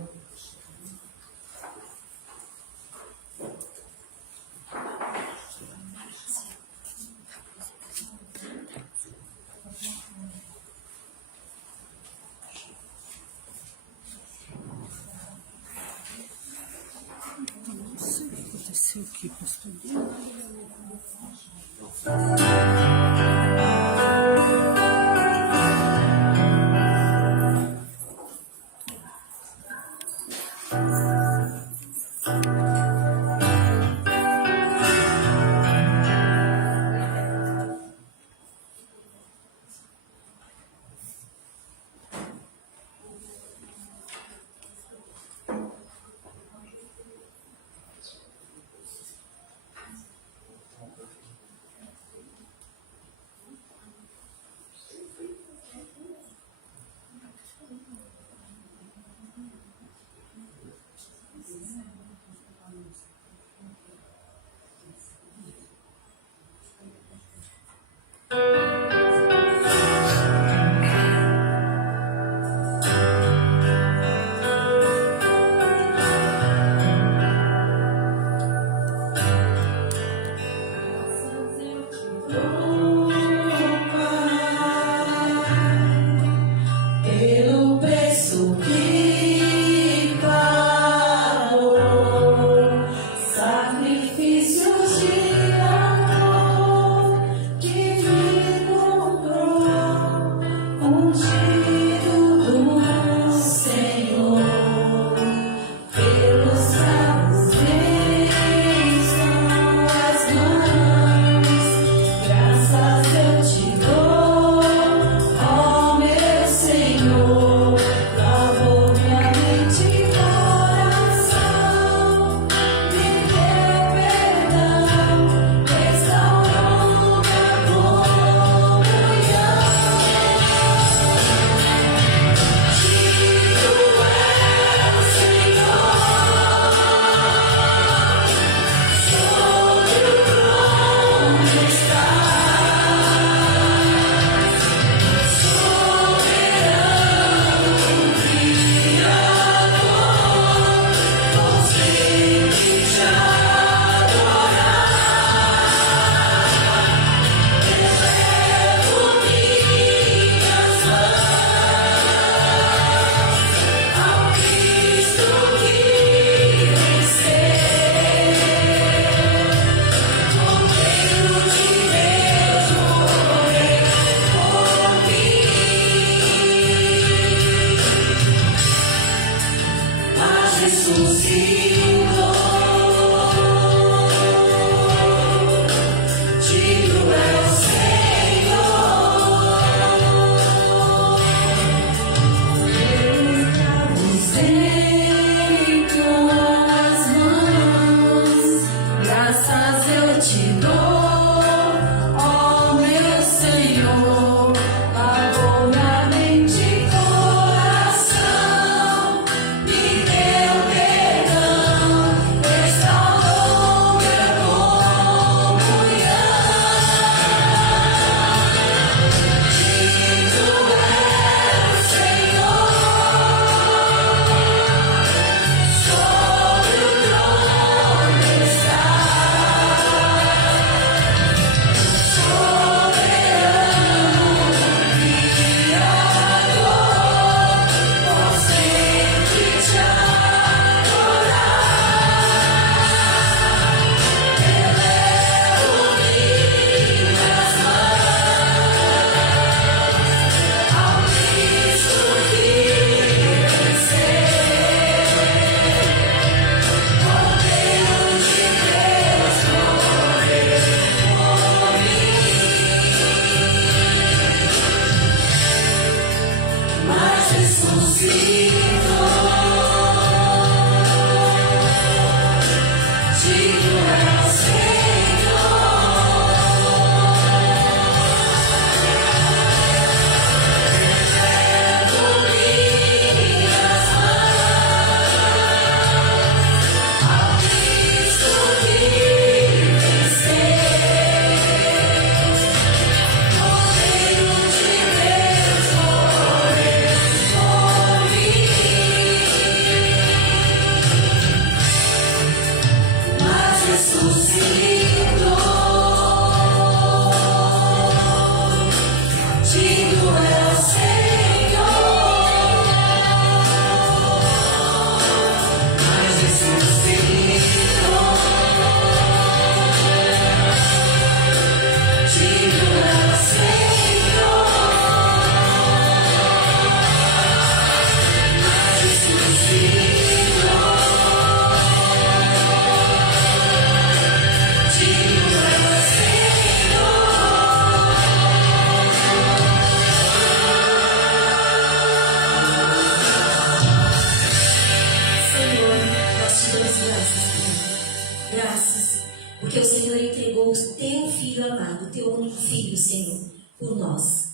Nossa, o que aconteceu aqui, pastor? Ressuscitou. Porque o Senhor entregou o teu Filho amado, o teu único Filho, Senhor, por nós.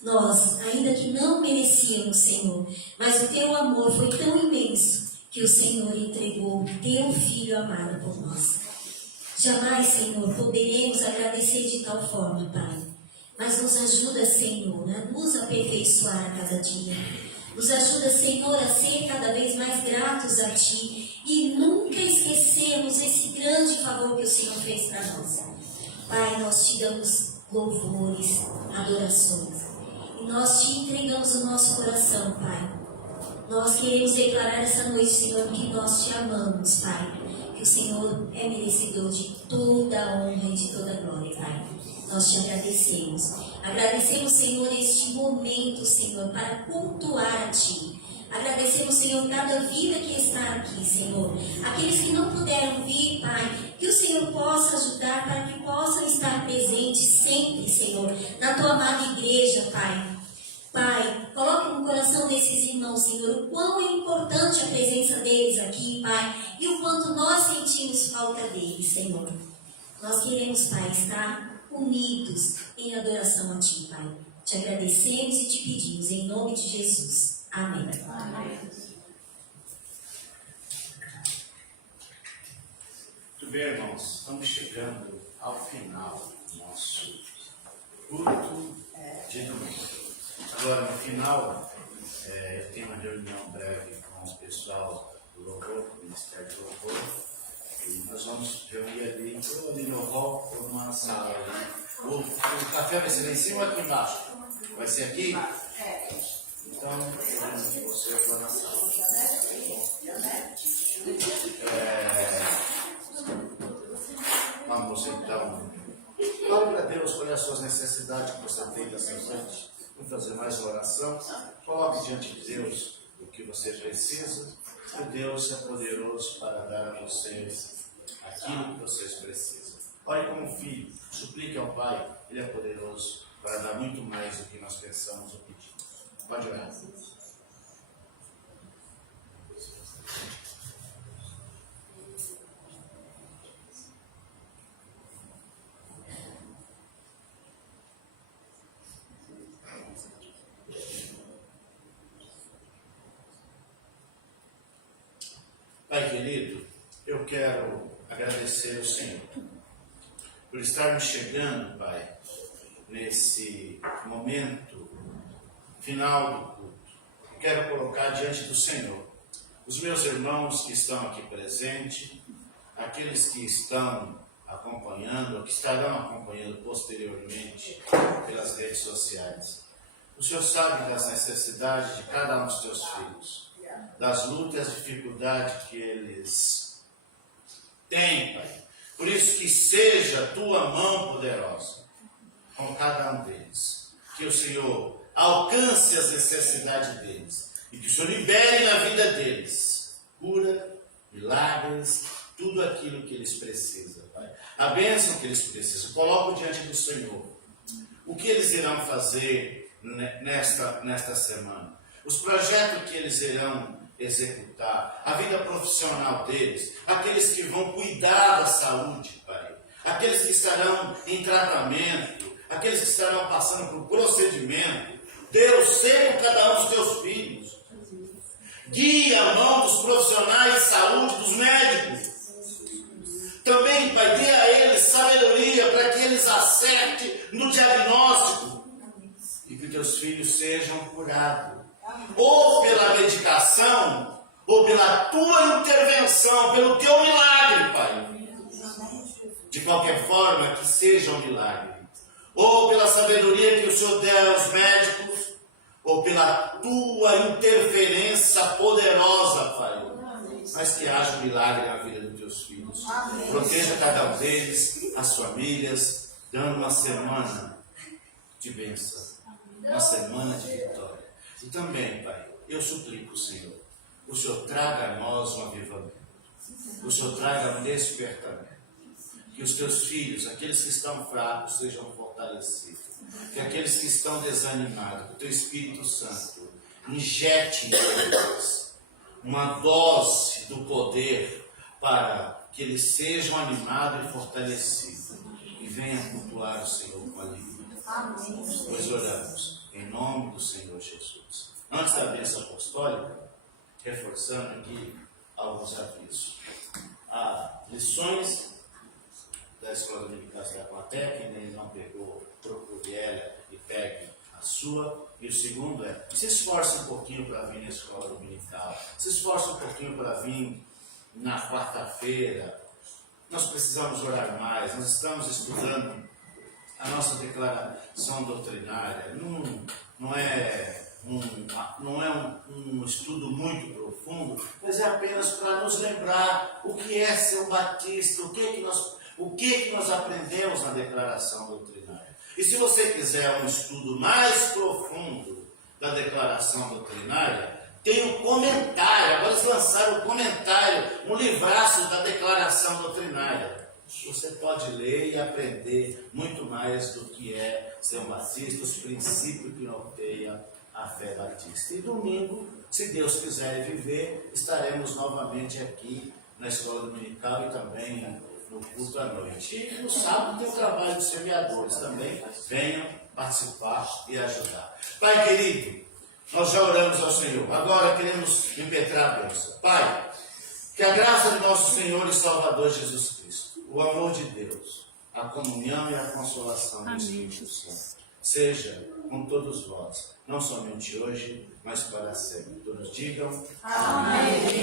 Nós, ainda que não merecíamos, Senhor, mas o teu amor foi tão imenso que o Senhor entregou o teu Filho amado por nós. Jamais, Senhor, poderemos agradecer de tal forma, Pai. Mas nos ajuda, Senhor, a nos aperfeiçoar a cada dia. Nos ajuda, Senhor, a ser cada vez mais gratos a Ti e nunca esquecermos esse grande favor que o Senhor fez para nós. Pai, nós Te damos louvores, adorações. E nós Te entregamos o nosso coração, Pai. Nós queremos declarar essa noite, Senhor, que nós Te amamos, Pai. Que o Senhor é merecedor de toda a honra e de toda a glória, Pai. Nós Te agradecemos. Agradecemos, Senhor, este momento, Senhor, para cultuar a Ti. Agradecemos, Senhor, cada vida que está aqui, Senhor. Aqueles que não puderam vir, Pai, que o Senhor possa ajudar para que possam estar presentes sempre, Senhor, na Tua amada igreja, Pai. Pai, coloque no coração desses irmãos, Senhor, o quão é importante a presença deles aqui, Pai, e o quanto nós sentimos falta deles, Senhor. Nós queremos, Pai, estar unidos em adoração a Ti, Pai. Te agradecemos e Te pedimos, em nome de Jesus. Amém. Amém. Muito bem, irmãos. Estamos chegando ao final do nosso culto de domingo. Agora, no final, eu tenho uma reunião breve com o pessoal do louvor, do Ministério do Louvor, e nós vamos reunir ali, ou ali no hall, ou numa sala ali. O café vai ser lá em cima ou aqui embaixo? Vai ser aqui? Então, você vai na sala. Vamos então. Fale para Deus quais são as suas necessidades que você tem dessa noite. Vamos fazer mais uma oração. Coloque diante de Deus o que você precisa. E Deus é poderoso para dar a vocês aquilo que vocês precisam. Ore como filho, suplique ao Pai. Ele é poderoso para dar muito mais do que nós pensamos ou pedimos. Pode orar. Pai querido, eu quero agradecer ao Senhor por estarmos chegando, Pai, nesse momento final do culto. Eu quero colocar diante do Senhor os meus irmãos que estão aqui presentes, aqueles que estão acompanhando, ou que estarão acompanhando posteriormente pelas redes sociais. O Senhor sabe das necessidades de cada um dos teus filhos, das lutas e as dificuldades que eles têm, Pai. Por isso que seja a tua mão poderosa com cada um deles. Que o Senhor alcance as necessidades deles e que o Senhor libere na vida deles cura, milagres, tudo aquilo que eles precisam, Pai. A bênção que eles precisam. Coloco diante do Senhor o que eles irão fazer nesta semana. Os projetos que eles irão executar, a vida profissional deles, aqueles que vão cuidar da saúde, Pai, aqueles que estarão em tratamento, aqueles que estarão passando por procedimento. Deus, seja com cada um dos teus filhos. Guia a mão dos profissionais de saúde, dos médicos. Também, Pai, dê a eles sabedoria para que eles acertem no diagnóstico e que teus filhos sejam curados. Ou pela medicação, ou pela tua intervenção, pelo teu milagre, Pai. De qualquer forma, que seja um milagre. Ou pela sabedoria que o Senhor der aos médicos, ou pela tua interferência poderosa, Pai. mas que haja um milagre na vida dos teus filhos. Proteja cada um deles, as famílias, dando uma semana de bênção, uma semana de vitória. E também, Pai, eu suplico, Senhor, o Senhor traga a nós um avivamento, o Senhor traga um despertamento, que os teus filhos, aqueles que estão fracos, sejam fortalecidos, que aqueles que estão desanimados, que o teu Espírito Santo injete em eles uma dose do poder para que eles sejam animados e fortalecidos e venham cultuar o Senhor com alegria. Pois oramos em nome do Senhor Jesus. Antes da bênção apostólica, reforçando aqui alguns avisos. Lições da Escola Dominical da Plateia, quem ainda não pegou, procure ela e pegue a sua. E o segundo é, se esforce um pouquinho para vir na Escola Dominical, se esforce um pouquinho para vir na quarta-feira. Nós precisamos orar mais, nós estamos estudando a nossa declaração doutrinária. Não é um estudo muito profundo, mas é apenas para nos lembrar o que é ser um batista, o que nós aprendemos na declaração doutrinária. E se você quiser um estudo mais profundo da declaração doutrinária, tem o comentário. Agora eles lançaram o comentário, um livraço da declaração doutrinária. Você pode ler e aprender muito mais do que é ser um batista, os princípios que norteiam a fé batista. E domingo, se Deus quiser viver, estaremos novamente aqui na Escola Dominical e também no culto à noite. E no sábado tem o trabalho dos semeadores também. Venham participar e ajudar. Pai querido, nós já oramos ao Senhor. Agora queremos impetrar a bênção. Pai, que a graça de nosso Senhor e Salvador Jesus Cristo, o amor de Deus, a comunhão e a consolação do Espírito Santo seja com todos vós, não somente hoje, mas para sempre. Todos digam amém.